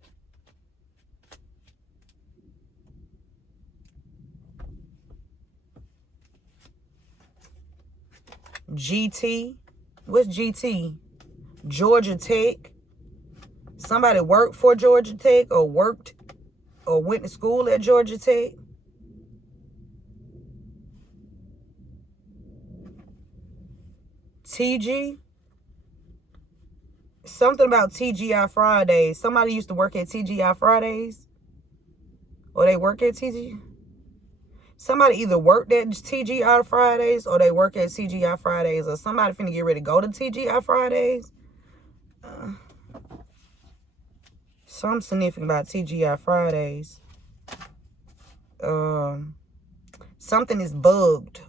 GT. What's GT? Georgia Tech. Somebody worked for Georgia Tech or worked or went to school at Georgia Tech. TG. Something about TGI Fridays. Somebody used to work at TGI Fridays. Or they work at TGI. Somebody either worked at TGI Fridays or they work at TGI Fridays, or somebody finna get ready to go to TGI Fridays. Something significant about TGI Fridays. Something is bugged.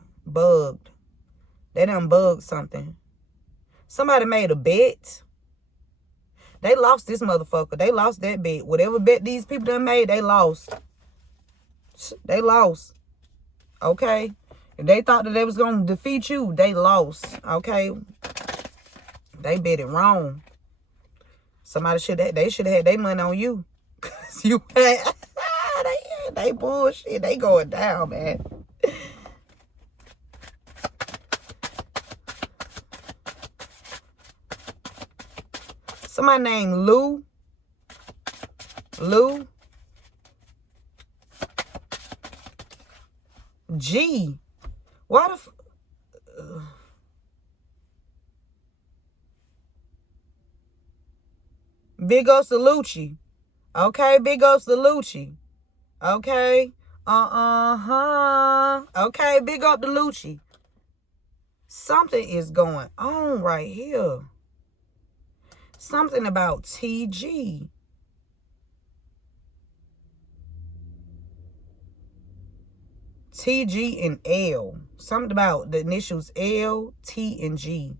They done bugged something. Somebody made a bet. They lost this motherfucker. They lost that bet. Whatever bet these people done made, they lost. They lost. Okay? If they thought that they was going to defeat you, they lost. Okay? They bet it wrong. Somebody should have had their money on you. Cause you had they bullshit. They going down, man. Somebody named Lou. G. Why the Big O Salucci. Okay, Big O Salucci. Okay. Okay, Big up the Lucci. Something is going on right here. Something about TG. TG and L. Something about the initials L, T, and G.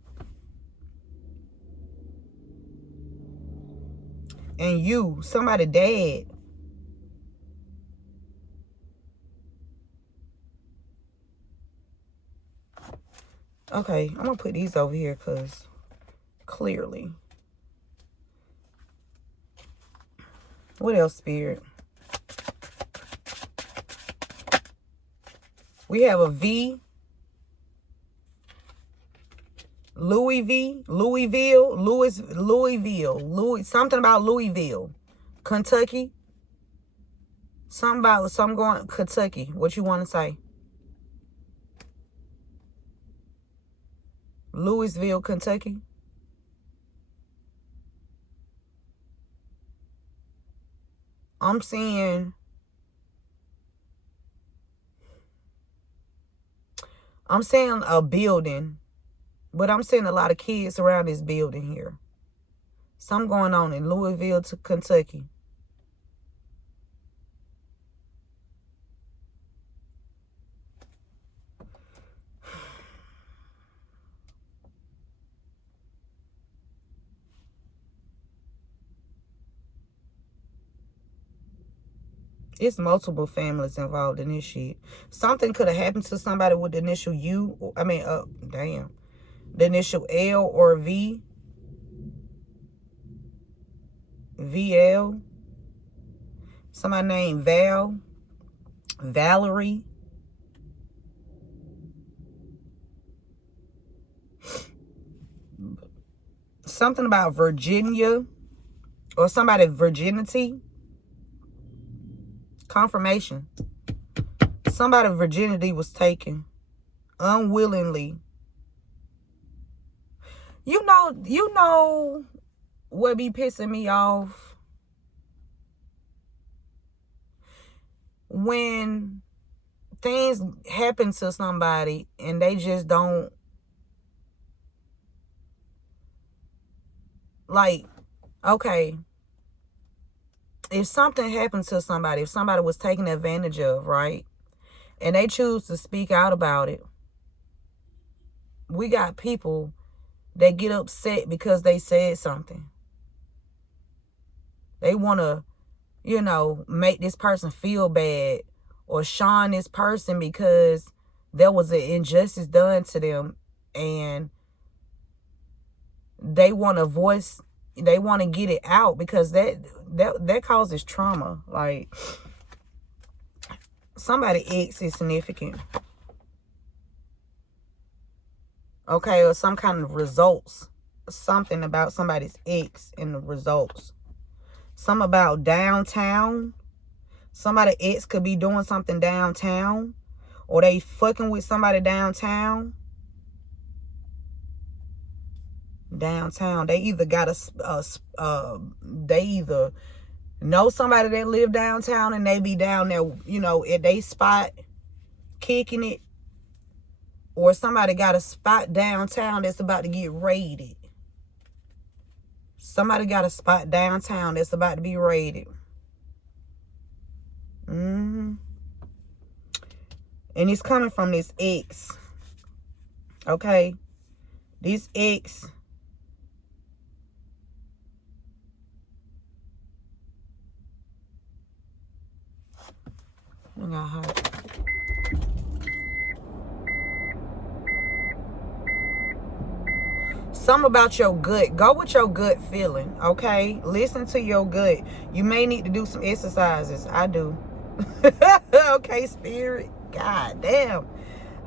And you, somebody dad. Okay, I'm going to put these over here because clearly. What else, Spirit? We have a V. Something about Louisville, Kentucky. Something going Kentucky. What you want to say? Louisville, Kentucky. I'm seeing a building, but I'm seeing a lot of kids around this building here. Something going on in Louisville, Kentucky. It's multiple families involved in this shit. Something could have happened to somebody with the initial U. The initial L or V. VL. Somebody named Valerie. Something about Virginia or somebody's virginity. Confirmation. Somebody's virginity was taken unwillingly. You know what be pissing me off? When things happen to somebody and they just don't, like, okay, if something happened to somebody, if somebody was taken advantage of, right, and they choose to speak out about it, we got people that get upset because they said something. They want to, make this person feel bad or shun this person because there was an injustice done to them, and they want to voice, they want to get it out because that causes trauma. Like, somebody ex is significant. Okay, or some kind of results. Something about somebody's ex and the results. Something about downtown. Somebody ex could be doing something downtown, or they fucking with somebody downtown. They either got they either know somebody that live downtown and they be down there, at they spot kicking it, or somebody got a spot downtown that's about to get raided. Somebody got a spot downtown that's about to be raided. And it's coming from this ex. Okay? This ex. I got hurt. Something about your gut. Go with your gut feeling, okay? Listen to your gut. You may need to do some exercises. I do. Okay, spirit. God damn.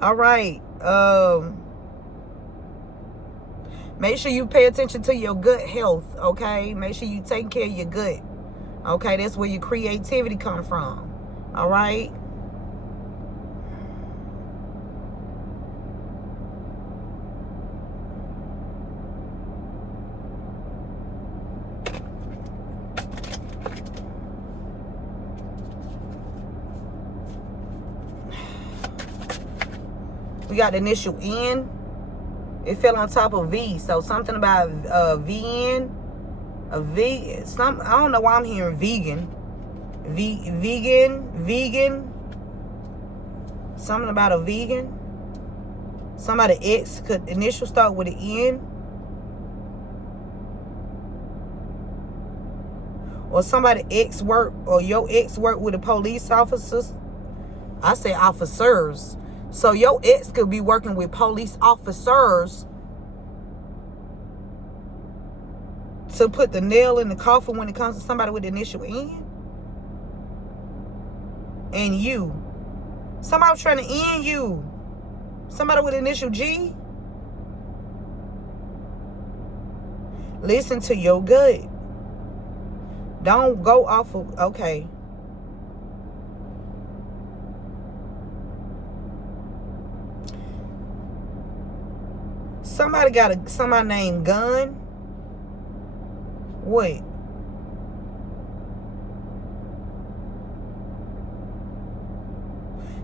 All right. Make sure you pay attention to your gut health, okay? Make sure you take care of your gut. Okay, that's where your creativity comes from. All right? We got the initial N. It fell on top of V. So something about VN. I don't know why I'm hearing vegan. Vegan. Something about a vegan. Somebody X could initial start with an N. Or somebody X work, or your ex work with the police officers. I say officers. So your ex could be working with police officers to put the nail in the coffin when it comes to somebody with the initial N. And you. Somebody was trying to end you. Somebody with the initial G. Listen to your gut. Don't go off of, okay. Somebody named Gun. Wait.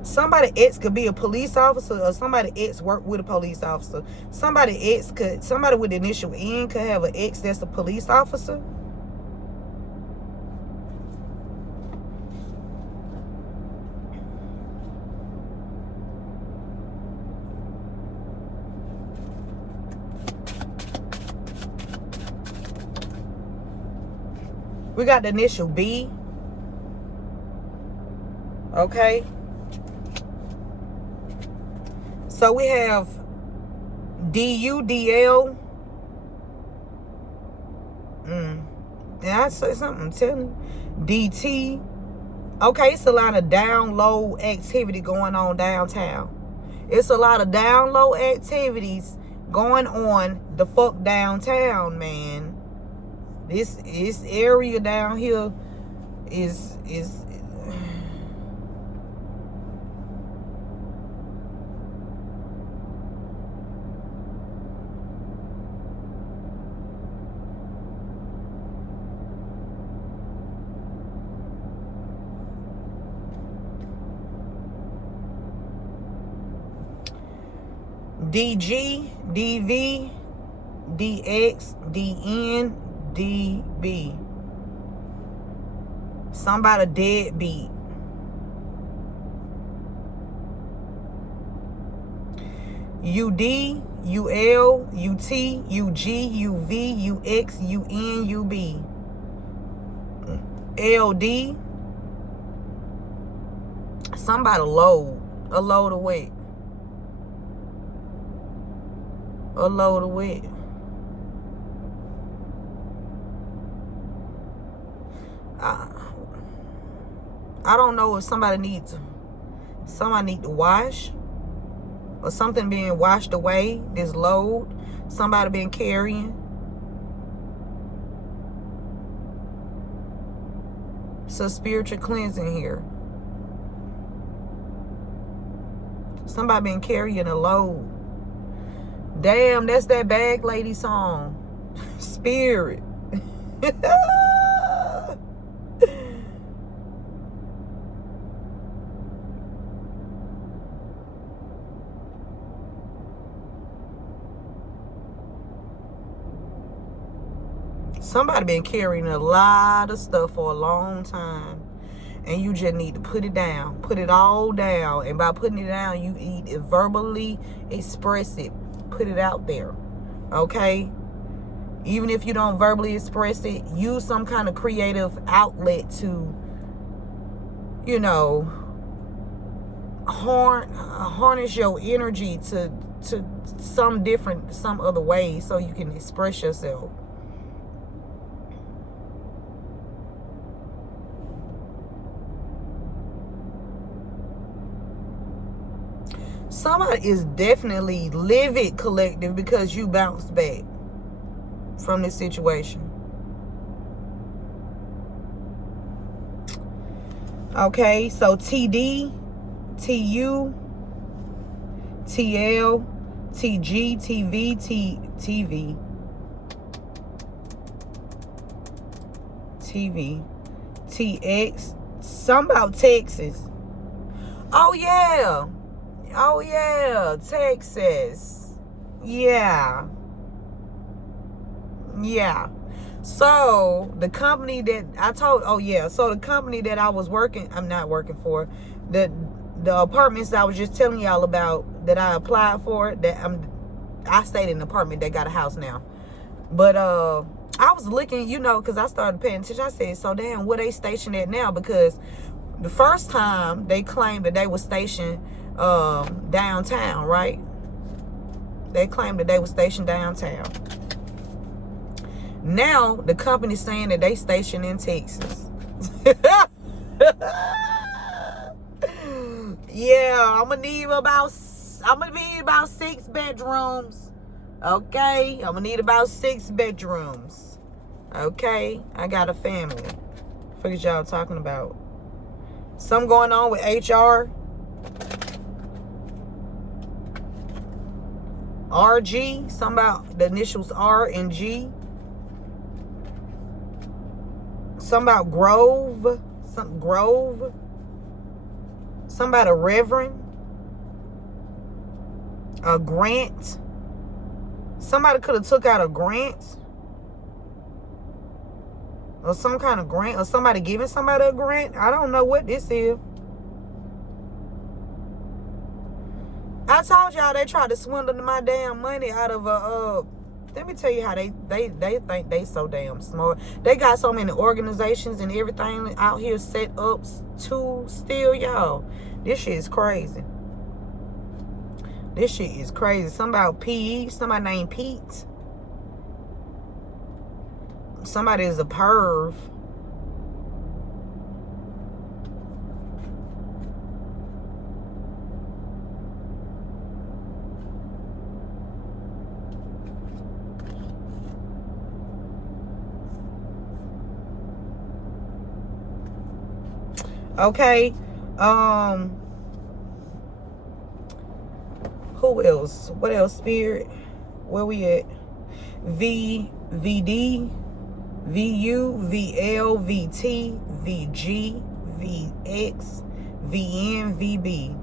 Somebody ex could be a police officer, or somebody ex work with a police officer. Somebody with the initial N could have an ex that's a police officer. We got the initial B. Okay. So we have DUDL. Did I say something? I'm telling you. DT. Okay, it's a lot of down low activity going on downtown. It's a lot of down low activities going on the fuck downtown, man. This area down here is DG, DV, DX, DN, DB. Somebody deadbeat. UD, UL, UT, UG, UV, UX, UN, UB. LD. Somebody load. A load of weight. A load of weight. I don't know if somebody need to wash, or something being washed away, this load somebody been carrying. So spiritual cleansing here. Somebody been carrying a load. Damn, that's that Bag Lady song. Spirit. Somebody been carrying a lot of stuff for a long time, and you just need to put it down. Put it all down. And by putting it down, you need to verbally express it. Put it out there. Okay? Even if you don't verbally express it, use some kind of creative outlet to, you know, harness your energy to some other way, so you can express yourself. Somebody is definitely livid, collective, because you bounced back from this situation. Okay, so TD, TU, TL, TG, TV, TV, TV, TX, something about Texas. Oh yeah. Oh yeah, Texas. Yeah. So the company that I told, so the company that I was I'm not working for, the apartments that I was just telling y'all about that I applied for, I stayed in an apartment that got a house now. But I was looking, because I started paying attention. I said, so damn, where they stationed at now? Because the first time they claimed that they were stationed downtown, right? They claimed that they were stationed downtown. Now the company's saying that they stationed in Texas. Yeah, I'm gonna need about 6 bedrooms, Okay, I'm gonna need about 6 bedrooms. Okay, I got a family. What y'all talking about? Something going on with HR. RG. Something about the initials R and G. Something about Grove. Something Grove. Something about a Reverend. A grant. Somebody could have took out a grant. Or some kind of grant. Or somebody giving somebody a grant. I don't know what this is. I told y'all they tried to swindle my damn money out of a let me tell you how they think they so damn smart. They got so many organizations and everything out here set up to steal y'all. This shit is crazy. This shit is crazy. Somebody P. Somebody named Pete. Somebody is a perv. Okay. Who else? What else? Spirit. Where we at? V, VD, VU, VL, VT, VG, VX, VN, VB.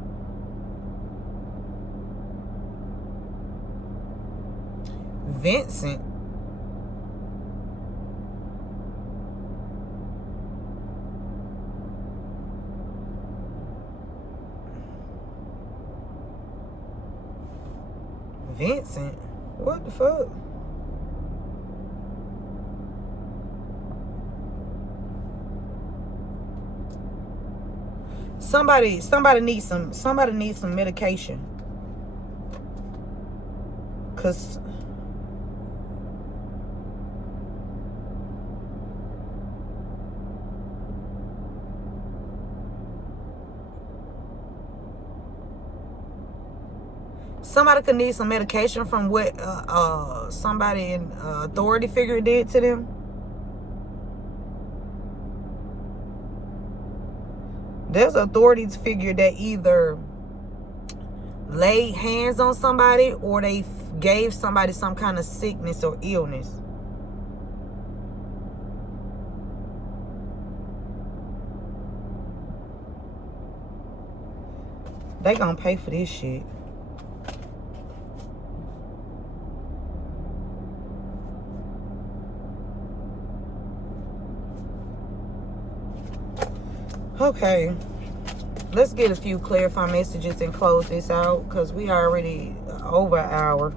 Vincent. Vincent? What the fuck? Somebody needs some medication. Cause somebody could need some medication from what somebody in authority figure did to them. There's an authority figure that either laid hands on somebody or they gave somebody some kind of sickness or illness. They gonna pay for this shit. Okay, let's get a few clarifying messages and close this out because we are already over an hour.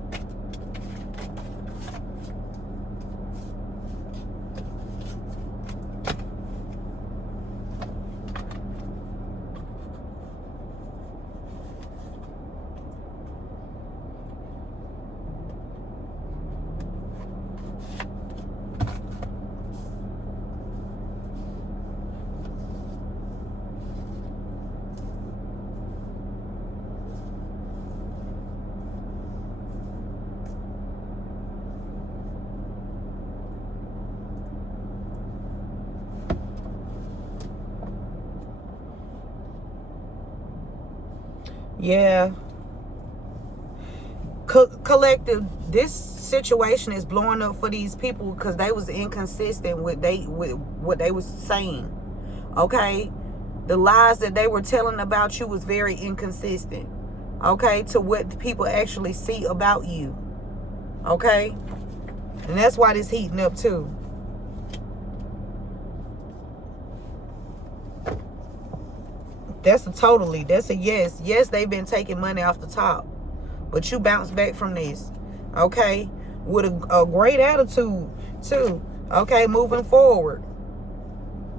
Yeah. Collective, this situation is blowing up for these people because they was inconsistent with what they was saying. Okay? The lies that they were telling about you was very inconsistent. Okay? To what people actually see about you. Okay? And that's why this heating up too. That's a yes. Yes, they've been taking money off the top. But you bounce back from this. Okay? With a great attitude, too. Okay? Moving forward.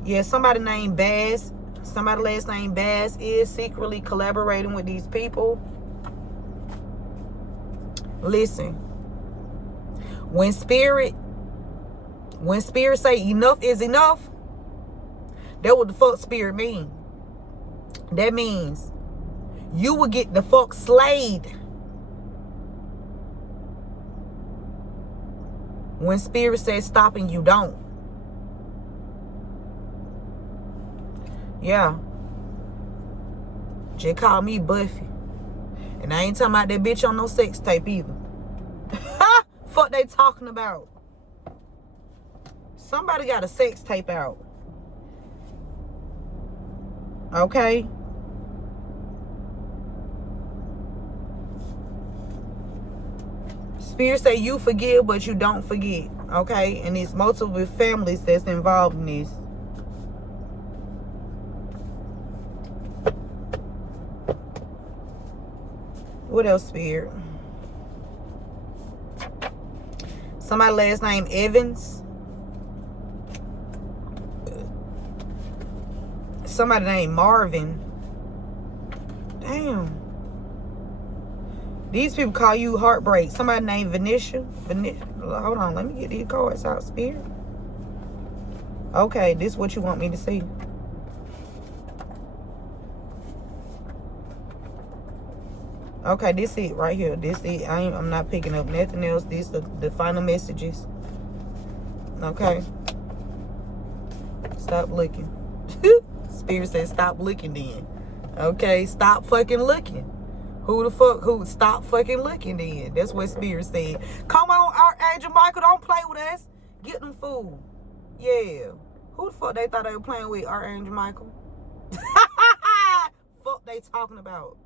Yeah, somebody named Bass. Somebody last name Bass is secretly collaborating with these people. Listen. When spirit say enough is enough, that what the fuck spirit mean. That means you will get the fuck slayed. When spirit says stop and you don't. Yeah. Just call me Buffy. And I ain't talking about that bitch on no sex tape either. Fuck they talking about. Somebody got a sex tape out. Okay? Spirit say you forgive, but you don't forget. Okay? And it's multiple families that's involved in this. What else, Spirit? Somebody last name Evans. Somebody named Marvin. Damn. These people call you heartbreak. Somebody named Venetia. Hold on, let me get these cards out, Spirit. Okay, this is what you want me to see. Okay, this it right here. This it. I'm not picking up nothing else. This the final messages. Okay. Stop looking. Spirit says stop looking then. Okay, stop fucking looking. Who stop fucking looking then? That's what Spirit said. Come on, Archangel Michael, don't play with us. Get them fool. Yeah. Who the fuck they thought they were playing with, Archangel Michael? Fuck they talking about.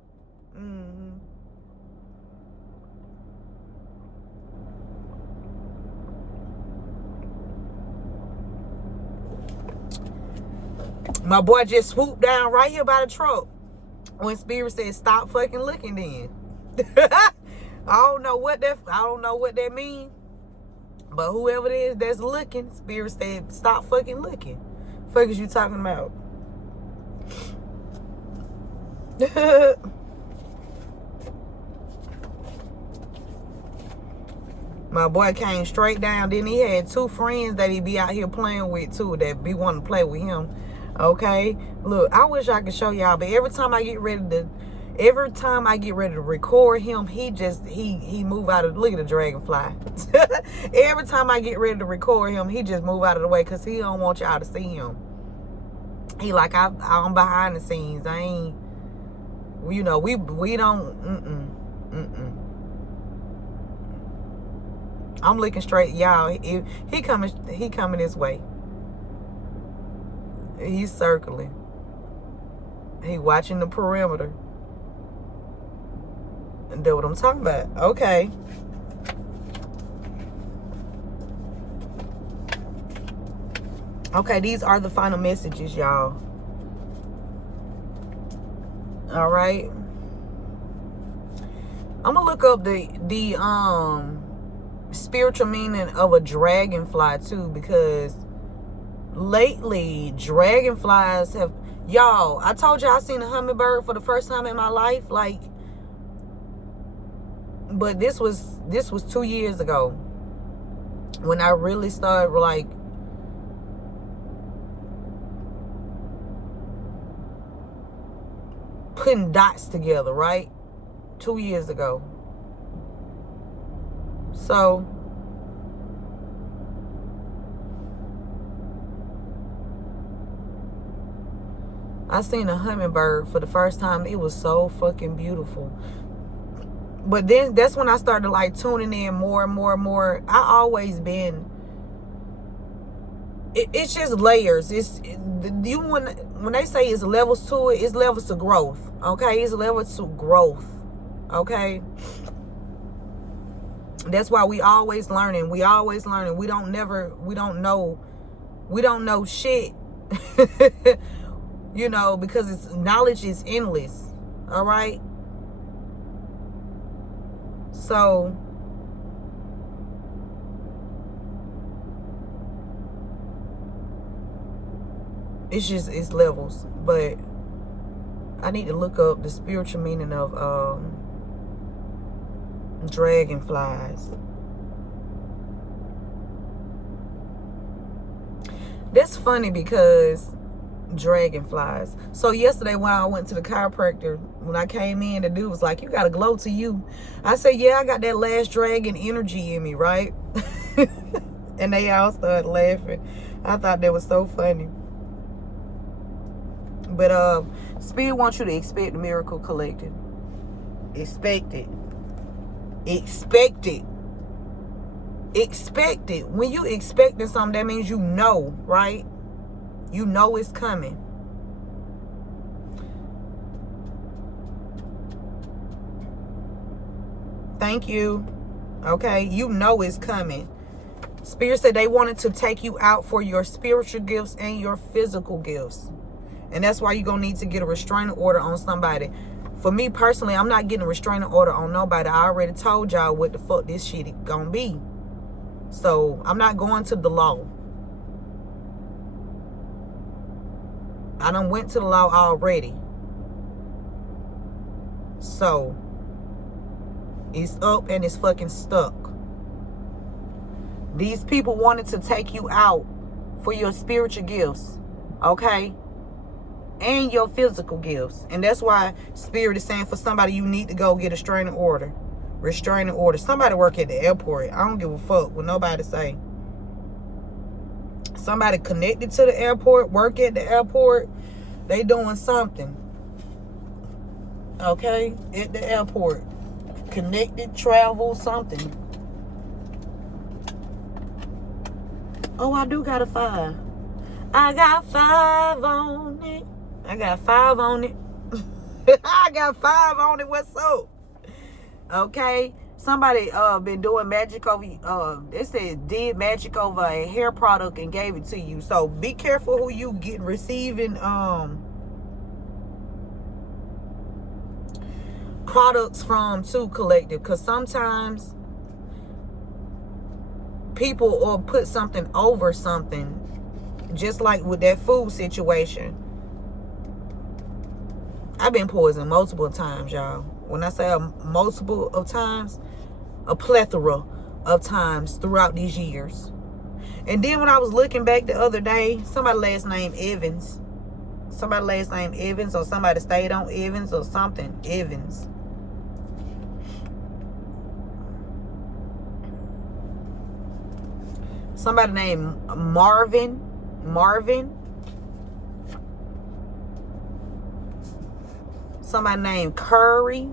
My boy just swooped down right here by the truck when Spirit said stop fucking looking then. I don't know what that means. But whoever it is that's looking, Spirit said stop fucking looking. Fuck is you talking about? My boy came straight down. Then he had two friends that he be out here playing with too, that be wanting to play with him. Okay, look, I wish I could show y'all, but every time I get ready to record him, he move out of, look at the dragonfly. Every time I get ready to record him, he just move out of the way because he don't want y'all to see him. He like, I'm behind the scenes. I ain't, we don't, I'm looking straight, y'all. He coming this way. He's circling. He watching the perimeter. And that's what I'm talking about. Okay. Okay, these are the final messages, y'all. All right. I'm gonna look up the spiritual meaning of a dragonfly too, because lately dragonflies have, y'all, I told you I seen a hummingbird for the first time in my life, like, but this was 2 years ago when I really started like putting dots together, right? 2 years ago. So I seen a hummingbird for the first time. It was so fucking beautiful. But then that's when I started like tuning in more and more and more. I always been, it's just layers. When they say it's levels to it, it's levels to growth. Okay, it's levels to growth. Okay, that's why we always learning. We don't know shit. You know, because knowledge is endless. All right. So it's levels. But I need to look up the spiritual meaning of dragonflies. That's funny because Dragonflies. So yesterday when I went to the chiropractor, when I came in, the dude was like, you got a glow to you. I said, yeah, I got that last dragon energy in me, right? And they all started laughing. I thought that was so funny. But Spirit wants you to expect the miracle collected. Expect it. Expect it. Expect it. When you expecting something, that means you know, right? You know it's coming. Thank you. Okay, you know it's coming. Spirit said they wanted to take you out for your spiritual gifts and your physical gifts. And that's why you're going to need to get a restraining order on somebody. For me personally, I'm not getting a restraining order on nobody. I already told y'all what the fuck this shit going to be. So I'm not going to the law. I done went to the law already. So it's up and it's fucking stuck. These people wanted to take you out for your spiritual gifts, okay? And your physical gifts. And that's why Spirit is saying for somebody, you need to go get a restraining order. Restraining order. Somebody work at the airport. I don't give a fuck what nobody say. Somebody connected to the airport, work at the airport. They doing something. Okay? At the airport. Connected, travel, something. Oh, I do got a 5. I got 5 on it. I got 5 on it. I got 5 on it. What's up? Okay? Somebody been doing magic over, they said did magic over a hair product and gave it to you. So be careful who you receiving products from too, collective. Because sometimes people will put something over something. Just like with that food situation. I've been poisoned multiple times, y'all. When I say multiple of times, a plethora of times throughout these years. And then when I was looking back the other day, somebody last name Evans. Somebody last name Evans, or somebody stayed on Evans or something. Evans. Somebody named Marvin. Somebody named Curry.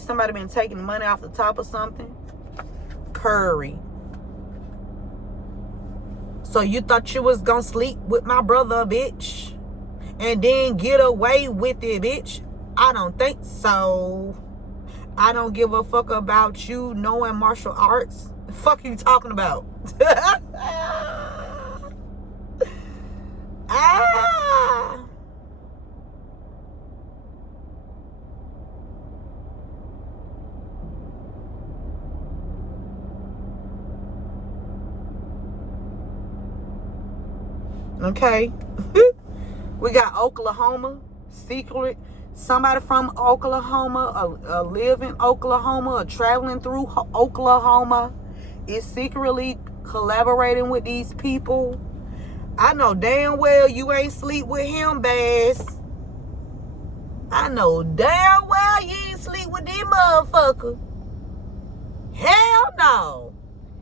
Somebody been taking money off the top of something. Curry. So you thought you was gonna sleep with my brother, bitch, and then get away with it, bitch? I don't think so. I don't give a fuck about you knowing martial arts. The fuck you talking about? Ah. Okay. We got Oklahoma. Secret. Somebody from Oklahoma, live in Oklahoma, or traveling through Oklahoma, is secretly collaborating with these people. I know damn well you ain't sleep with him, Bass. I know damn well you ain't sleep with them motherfucker. Hell no.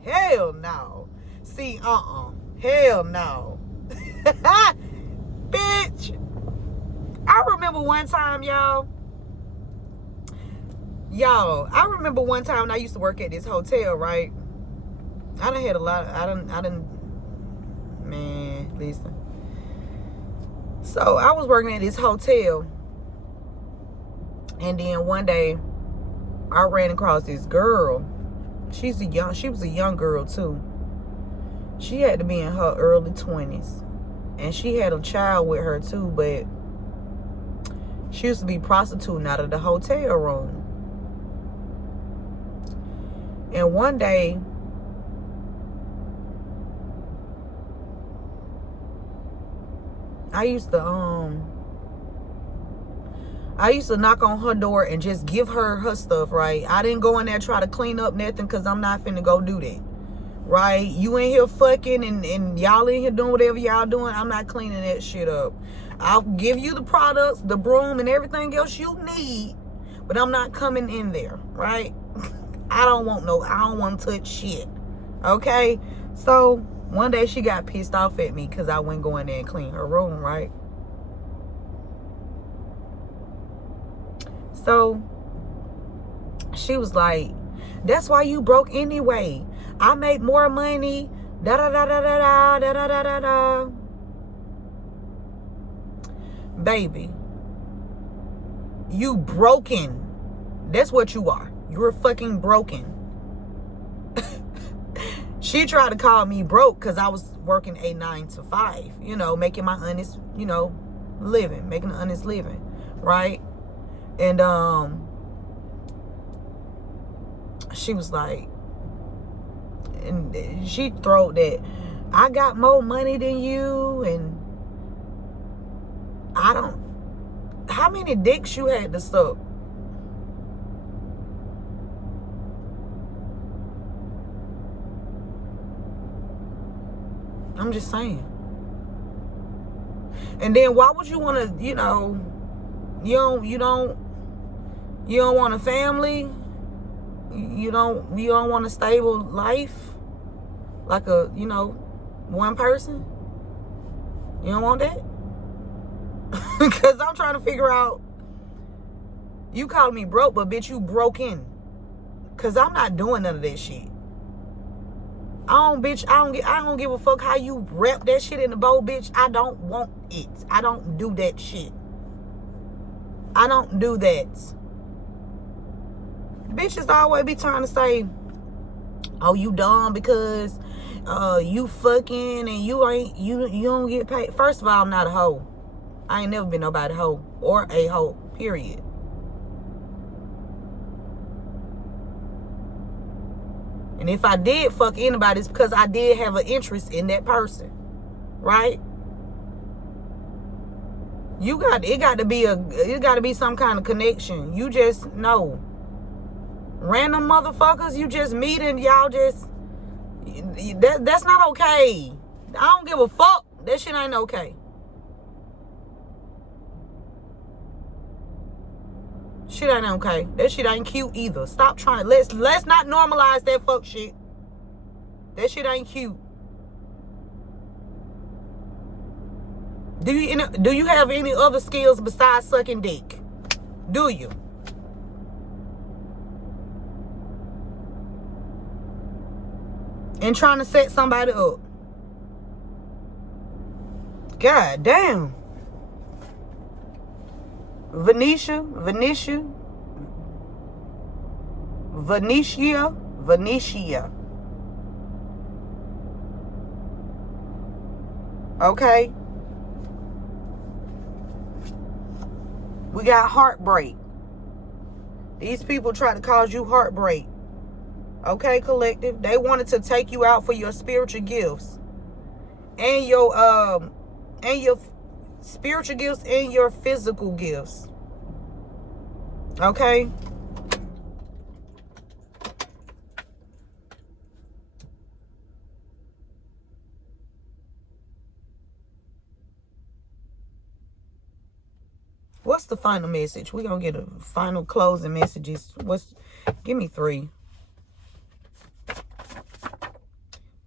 Hell no. See, hell no. Bitch. I remember one time, y'all, I remember one time when I used to work at this hotel, right? I done had a lot of, man, listen. So I was working at this hotel, and then one day I ran across this girl. She was a young girl too. She had to be in her early 20s, and she had a child with her too, but she used to be prostituting out of the hotel room. And one day, I used to knock on her door and just give her stuff, right? I didn't go in there try to clean up nothing, because I'm not finna go do that. right? You in here fucking and y'all in here doing whatever y'all doing. I'm not cleaning that shit up. I'll give you the products, the broom, and everything else you need, but I'm not coming in there, right? I don't want to touch shit. Okay? So one day she got pissed off at me because I wouldn't go in there and clean her room, right? So she was like, that's why you broke anyway. I make more money. Da da da da da da da da da da. Baby, you broken. That's what you are. You're fucking broken. She tried to call me broke because I was working a 9 to 5, you know, making my honest, you know, living, making an honest living, right? And she was like, and she throwed that I got more money than you, and I don't. How many dicks you had to suck? I'm just saying. And then why would you want to, you know, you don't want a family? You don't want a stable life? Like a, you know, one person? You don't want that? Because I'm trying to figure out, you call me broke, but bitch, you broken. Because I'm not doing none of that shit. I don't give a fuck how you wrap that shit in the bowl, bitch. I don't want it. I don't do that shit. I don't do that. Bitches always be trying to say, oh, you dumb because you fucking and you don't get paid. First of all, I'm not a hoe. I ain't never been nobody hoe or a hoe, period. And if I did fuck anybody, it's because I did have an interest in that person, right? It got to be some kind of connection. You just know. Random motherfuckers you just meet and y'all just, that's not okay. I don't give a fuck. That shit ain't okay. Shit ain't okay. That shit ain't cute either. Stop trying. Let's not normalize that fuck shit. That shit ain't cute. Do you have any other skills besides sucking dick? Do you? And trying to set somebody up. God damn. Venetia. Okay. We got heartbreak. These people try to cause you heartbreak. Okay, collective. They wanted to take you out for your spiritual gifts. And your spiritual gifts and your physical gifts. Okay? What's the final message? We're going to get a final closing messages. Give me 3.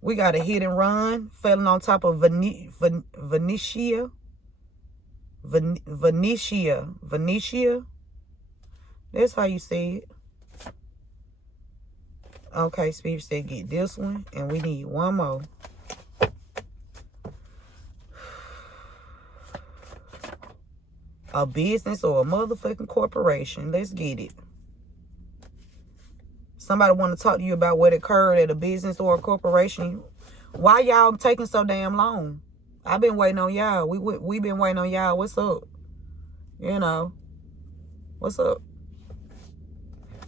We got a hit and run. Falling on top of Venetia. That's how you say it. Okay, Spirit said get this one. And we need one more. A business or a motherfucking corporation. Let's get it. Somebody want to talk to you about what occurred at a business or a corporation. Why y'all taking so damn long? I've been waiting on y'all. We been waiting on y'all. What's up? You know. What's up?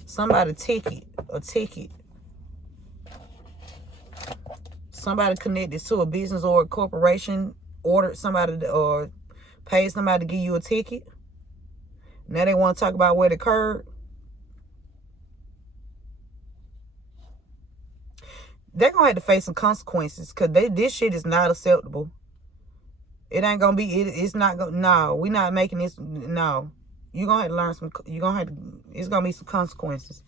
Somebody a ticket. Somebody connected to a business or a corporation ordered somebody or paid somebody to give you a ticket. Now they want to talk about what occurred. they're going to have to face some consequences, because this shit is not acceptable. It ain't going to be, it's not going to, no, we not making this, no. You're going to have to learn it's going to be some consequences.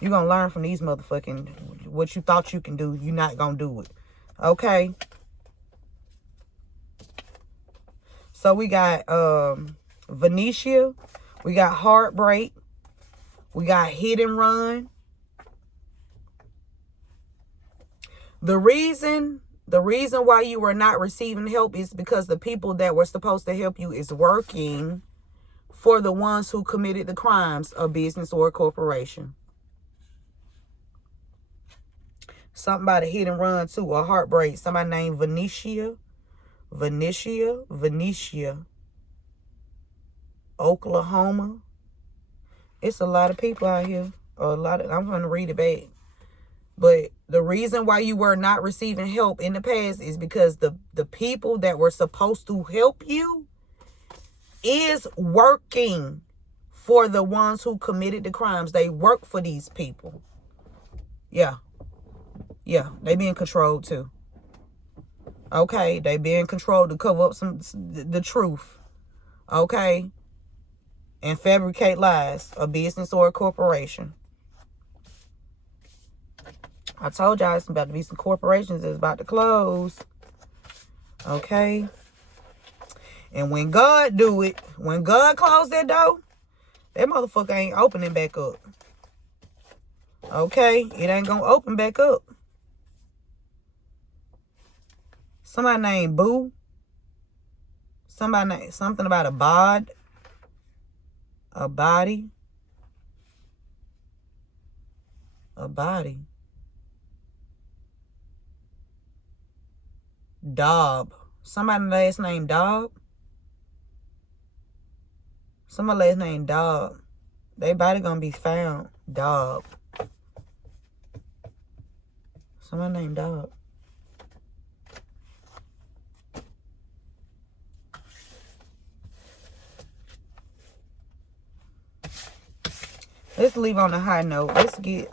You're going to learn from these motherfucking, what you thought you can do, you're not going to do it. Okay? So we got Venetia. We got heartbreak. We got hit and run. The reason why you were not receiving help is because the people that were supposed to help you is working for the ones who committed the crimes of business or corporation. Something about a hit and run too, a heartbreak. Somebody named Venetia, Oklahoma. It's a lot of people out here. I'm going to read it back. But the reason why you were not receiving help in the past is because the people that were supposed to help you is working for the ones who committed the crimes. They work for these people. Yeah. Yeah, they being controlled too. Okay, they being controlled to cover up the truth. Okay? And fabricate lies, a business or a corporation. I told y'all it's about to be some corporations that's about to close. Okay? And when God do it, when God close that door, that motherfucker ain't opening back up. Okay? It ain't gonna open back up. Somebody named Boo. Somebody named something about a bod. A body. A body. Dob. Somebody last name Dob. Somebody last name Dob. They body gonna be found. Dob. Somebody named Dob. Let's leave on a high note. Let's get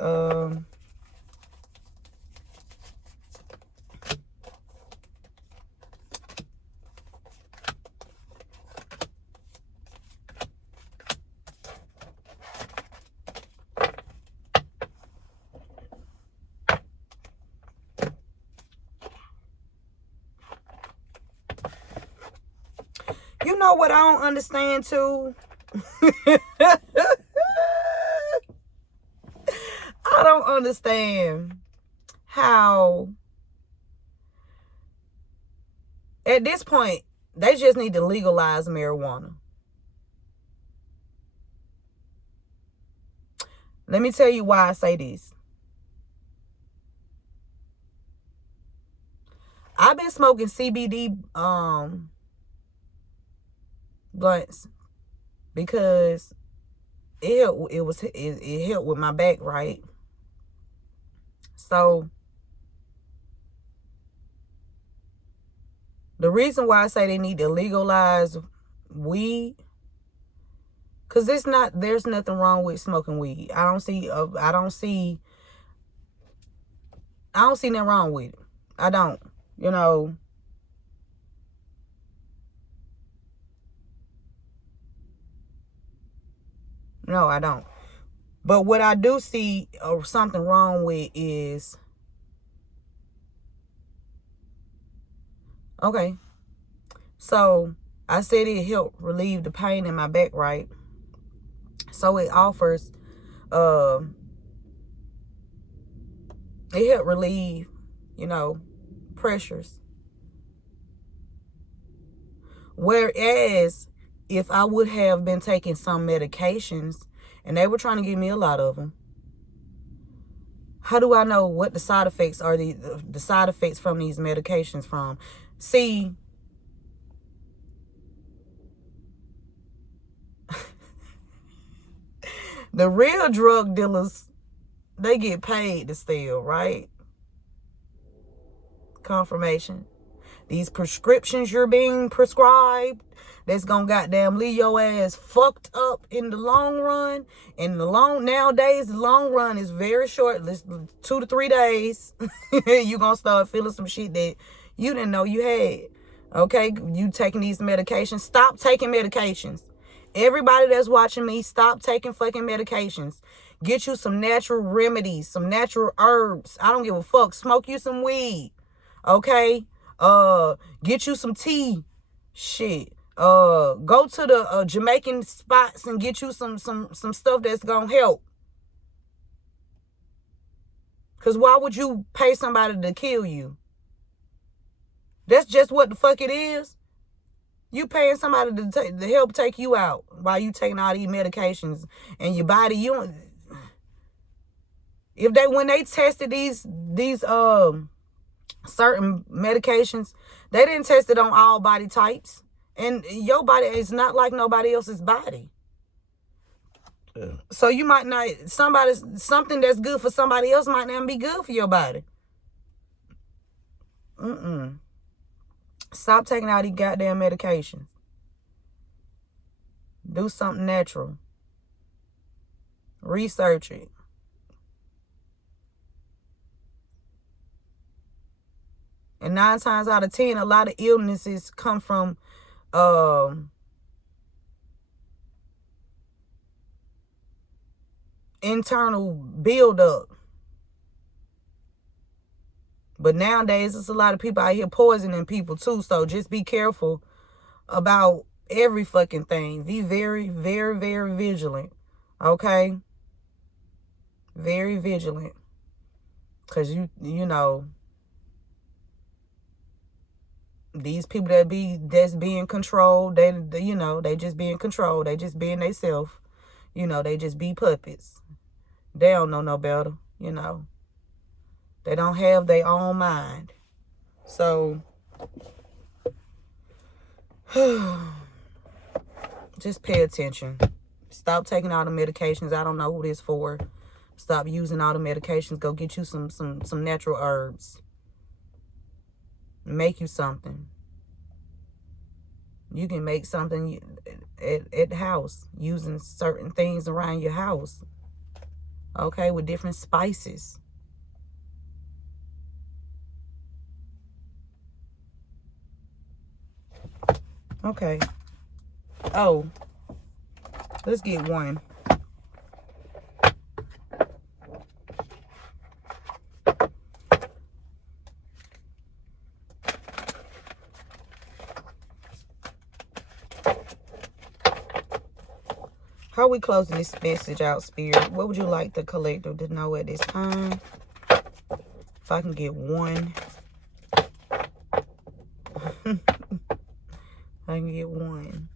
you know what I don't understand too? I don't understand how at this point they just need to legalize marijuana. Let me tell you why I say this. I've been smoking CBD blunts because it helped with my back, right? So the reason why I say they need to legalize weed, because there's nothing wrong with smoking weed. I don't see nothing wrong with it. I don't. You know, no, I don't. But what I do see something wrong with is, okay, so I said it helped relieve the pain in my back, right? So it offers, it helped relieve, pressures. Whereas if I would have been taking some medications, and they were trying to give me a lot of them, how do I know what the side effects are, the side effects from these medications from? See, the real drug dealers, they get paid to steal, right? Confirmation. These prescriptions you're being prescribed, that's gonna goddamn leave your ass fucked up in the long run. And nowadays, the long run is very short. 2 to 3 days. You gonna start feeling some shit that you didn't know you had. Okay, you taking these medications. Stop taking medications. Everybody that's watching me, stop taking fucking medications. Get you some natural remedies, some natural herbs. I don't give a fuck. Smoke you some weed. Okay? Get you some tea. Shit. Go to the Jamaican spots and get you some stuff that's gonna help. Cause why would you pay somebody to kill you? That's just what the fuck it is. You paying somebody to help take you out while you taking all these medications and your body. When they tested these certain medications, they didn't test it on all body types, and your body is not like nobody else's body. So you might not, something that's good for somebody else might not be good for your body. Stop taking all these goddamn medications. Do something natural. Research it. And 9 times out of 10, a lot of illnesses come from internal buildup. But nowadays, there's a lot of people out here poisoning people too. So just be careful about every fucking thing. Be very, very, very vigilant. Okay? Very vigilant. Because you know, these people that's being controlled, they just being controlled. They just being themselves. They just be puppets. They don't know no better, They don't have their own mind. So, just pay attention. Stop taking all the medications. I don't know who this for. Stop using all the medications. Go get you some natural herbs. Make you something. You can make something at the house using certain things around your house. Okay, with different spices. Okay. Oh, let's get one. How are we closing this message out, Spirit? What would you like the collective to know at this time? If I can get one. I can get one.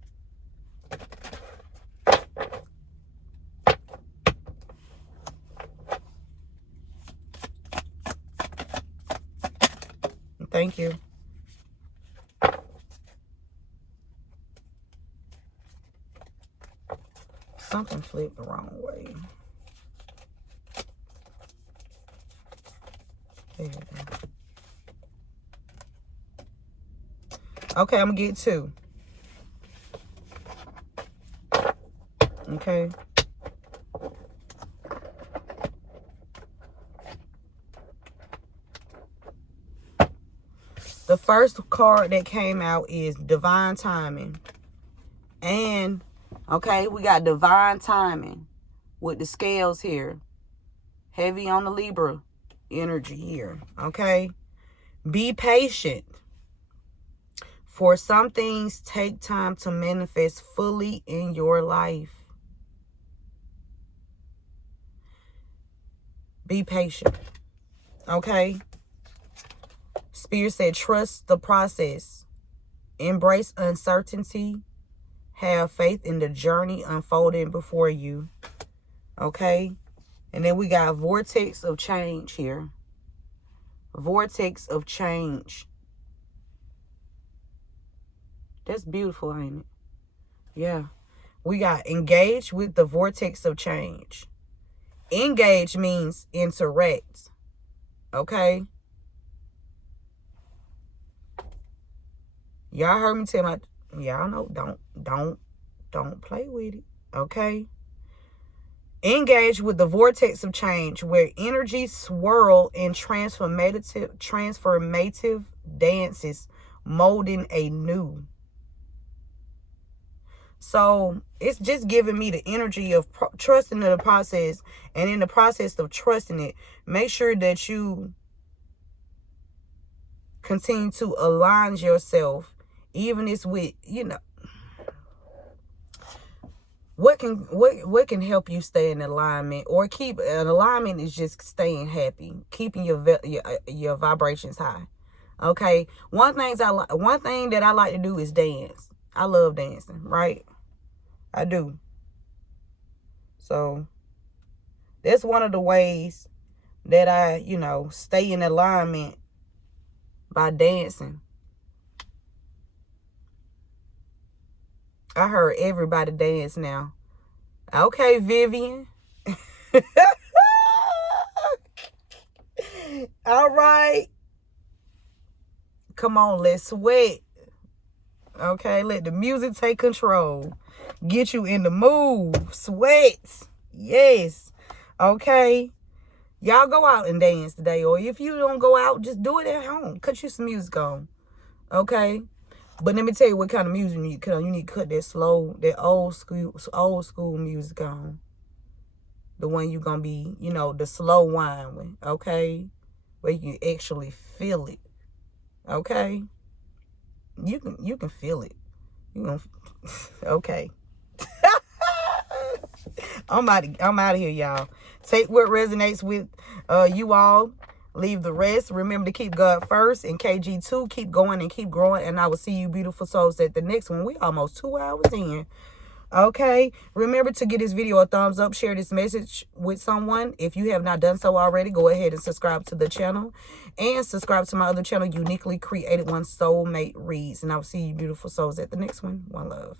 Thank you. Something flipped the wrong way. There we go. Okay, I'm gonna get 2. Okay. The first card that came out is divine timing. And, okay, we got divine timing with the scales here. Heavy on the Libra energy here, okay? Be patient. For some things take time to manifest fully in your life. Be patient, okay? Spirit said, trust the process. Embrace uncertainty. Have faith in the journey unfolding before you. Okay? And then we got vortex of change here. Vortex of change. That's beautiful, ain't it? Yeah. We got engage with the vortex of change. Engage means interact. Okay? Y'all heard me tell my, y'all know, don't play with it, okay? Engage with the vortex of change where energy swirl in transformative dances, molding a new. So it's just giving me the energy of trusting in the process. And in the process of trusting it, make sure that you continue to align yourself, even if with, you know, what can help you stay in alignment or keep an alignment is just staying happy, keeping your vibrations high. Okay, one thing that I like to do is dance. I love dancing, right? I do. So that's one of the ways that I, you know, stay in alignment, by dancing. I heard everybody dance now. Okay, Vivian. All right. Come on, let's sweat. Okay, let the music take control. Get you in the mood. Sweat. Yes. Okay. Y'all go out and dance today. Or if you don't go out, just do it at home. Cut you some music on. Okay? But let me tell you what kind of music you need to cut on. You need to cut that slow, that old school music on. The one you're going to be, you know, the slow wine with. Okay? Where you can actually feel it. Okay? You can feel it. You gonna okay. I'm out of here, y'all. Take what resonates with you all. Leave the rest. Remember to keep God first. And KG2, keep going and keep growing. And I will see you beautiful souls at the next one. We almost 2 hours in. Okay. Remember to give this video a thumbs up. Share this message with someone. If you have not done so already, go ahead and subscribe to the channel. And subscribe to my other channel, Uniquely Created One Soulmate Reads. And I will see you beautiful souls at the next one. One love.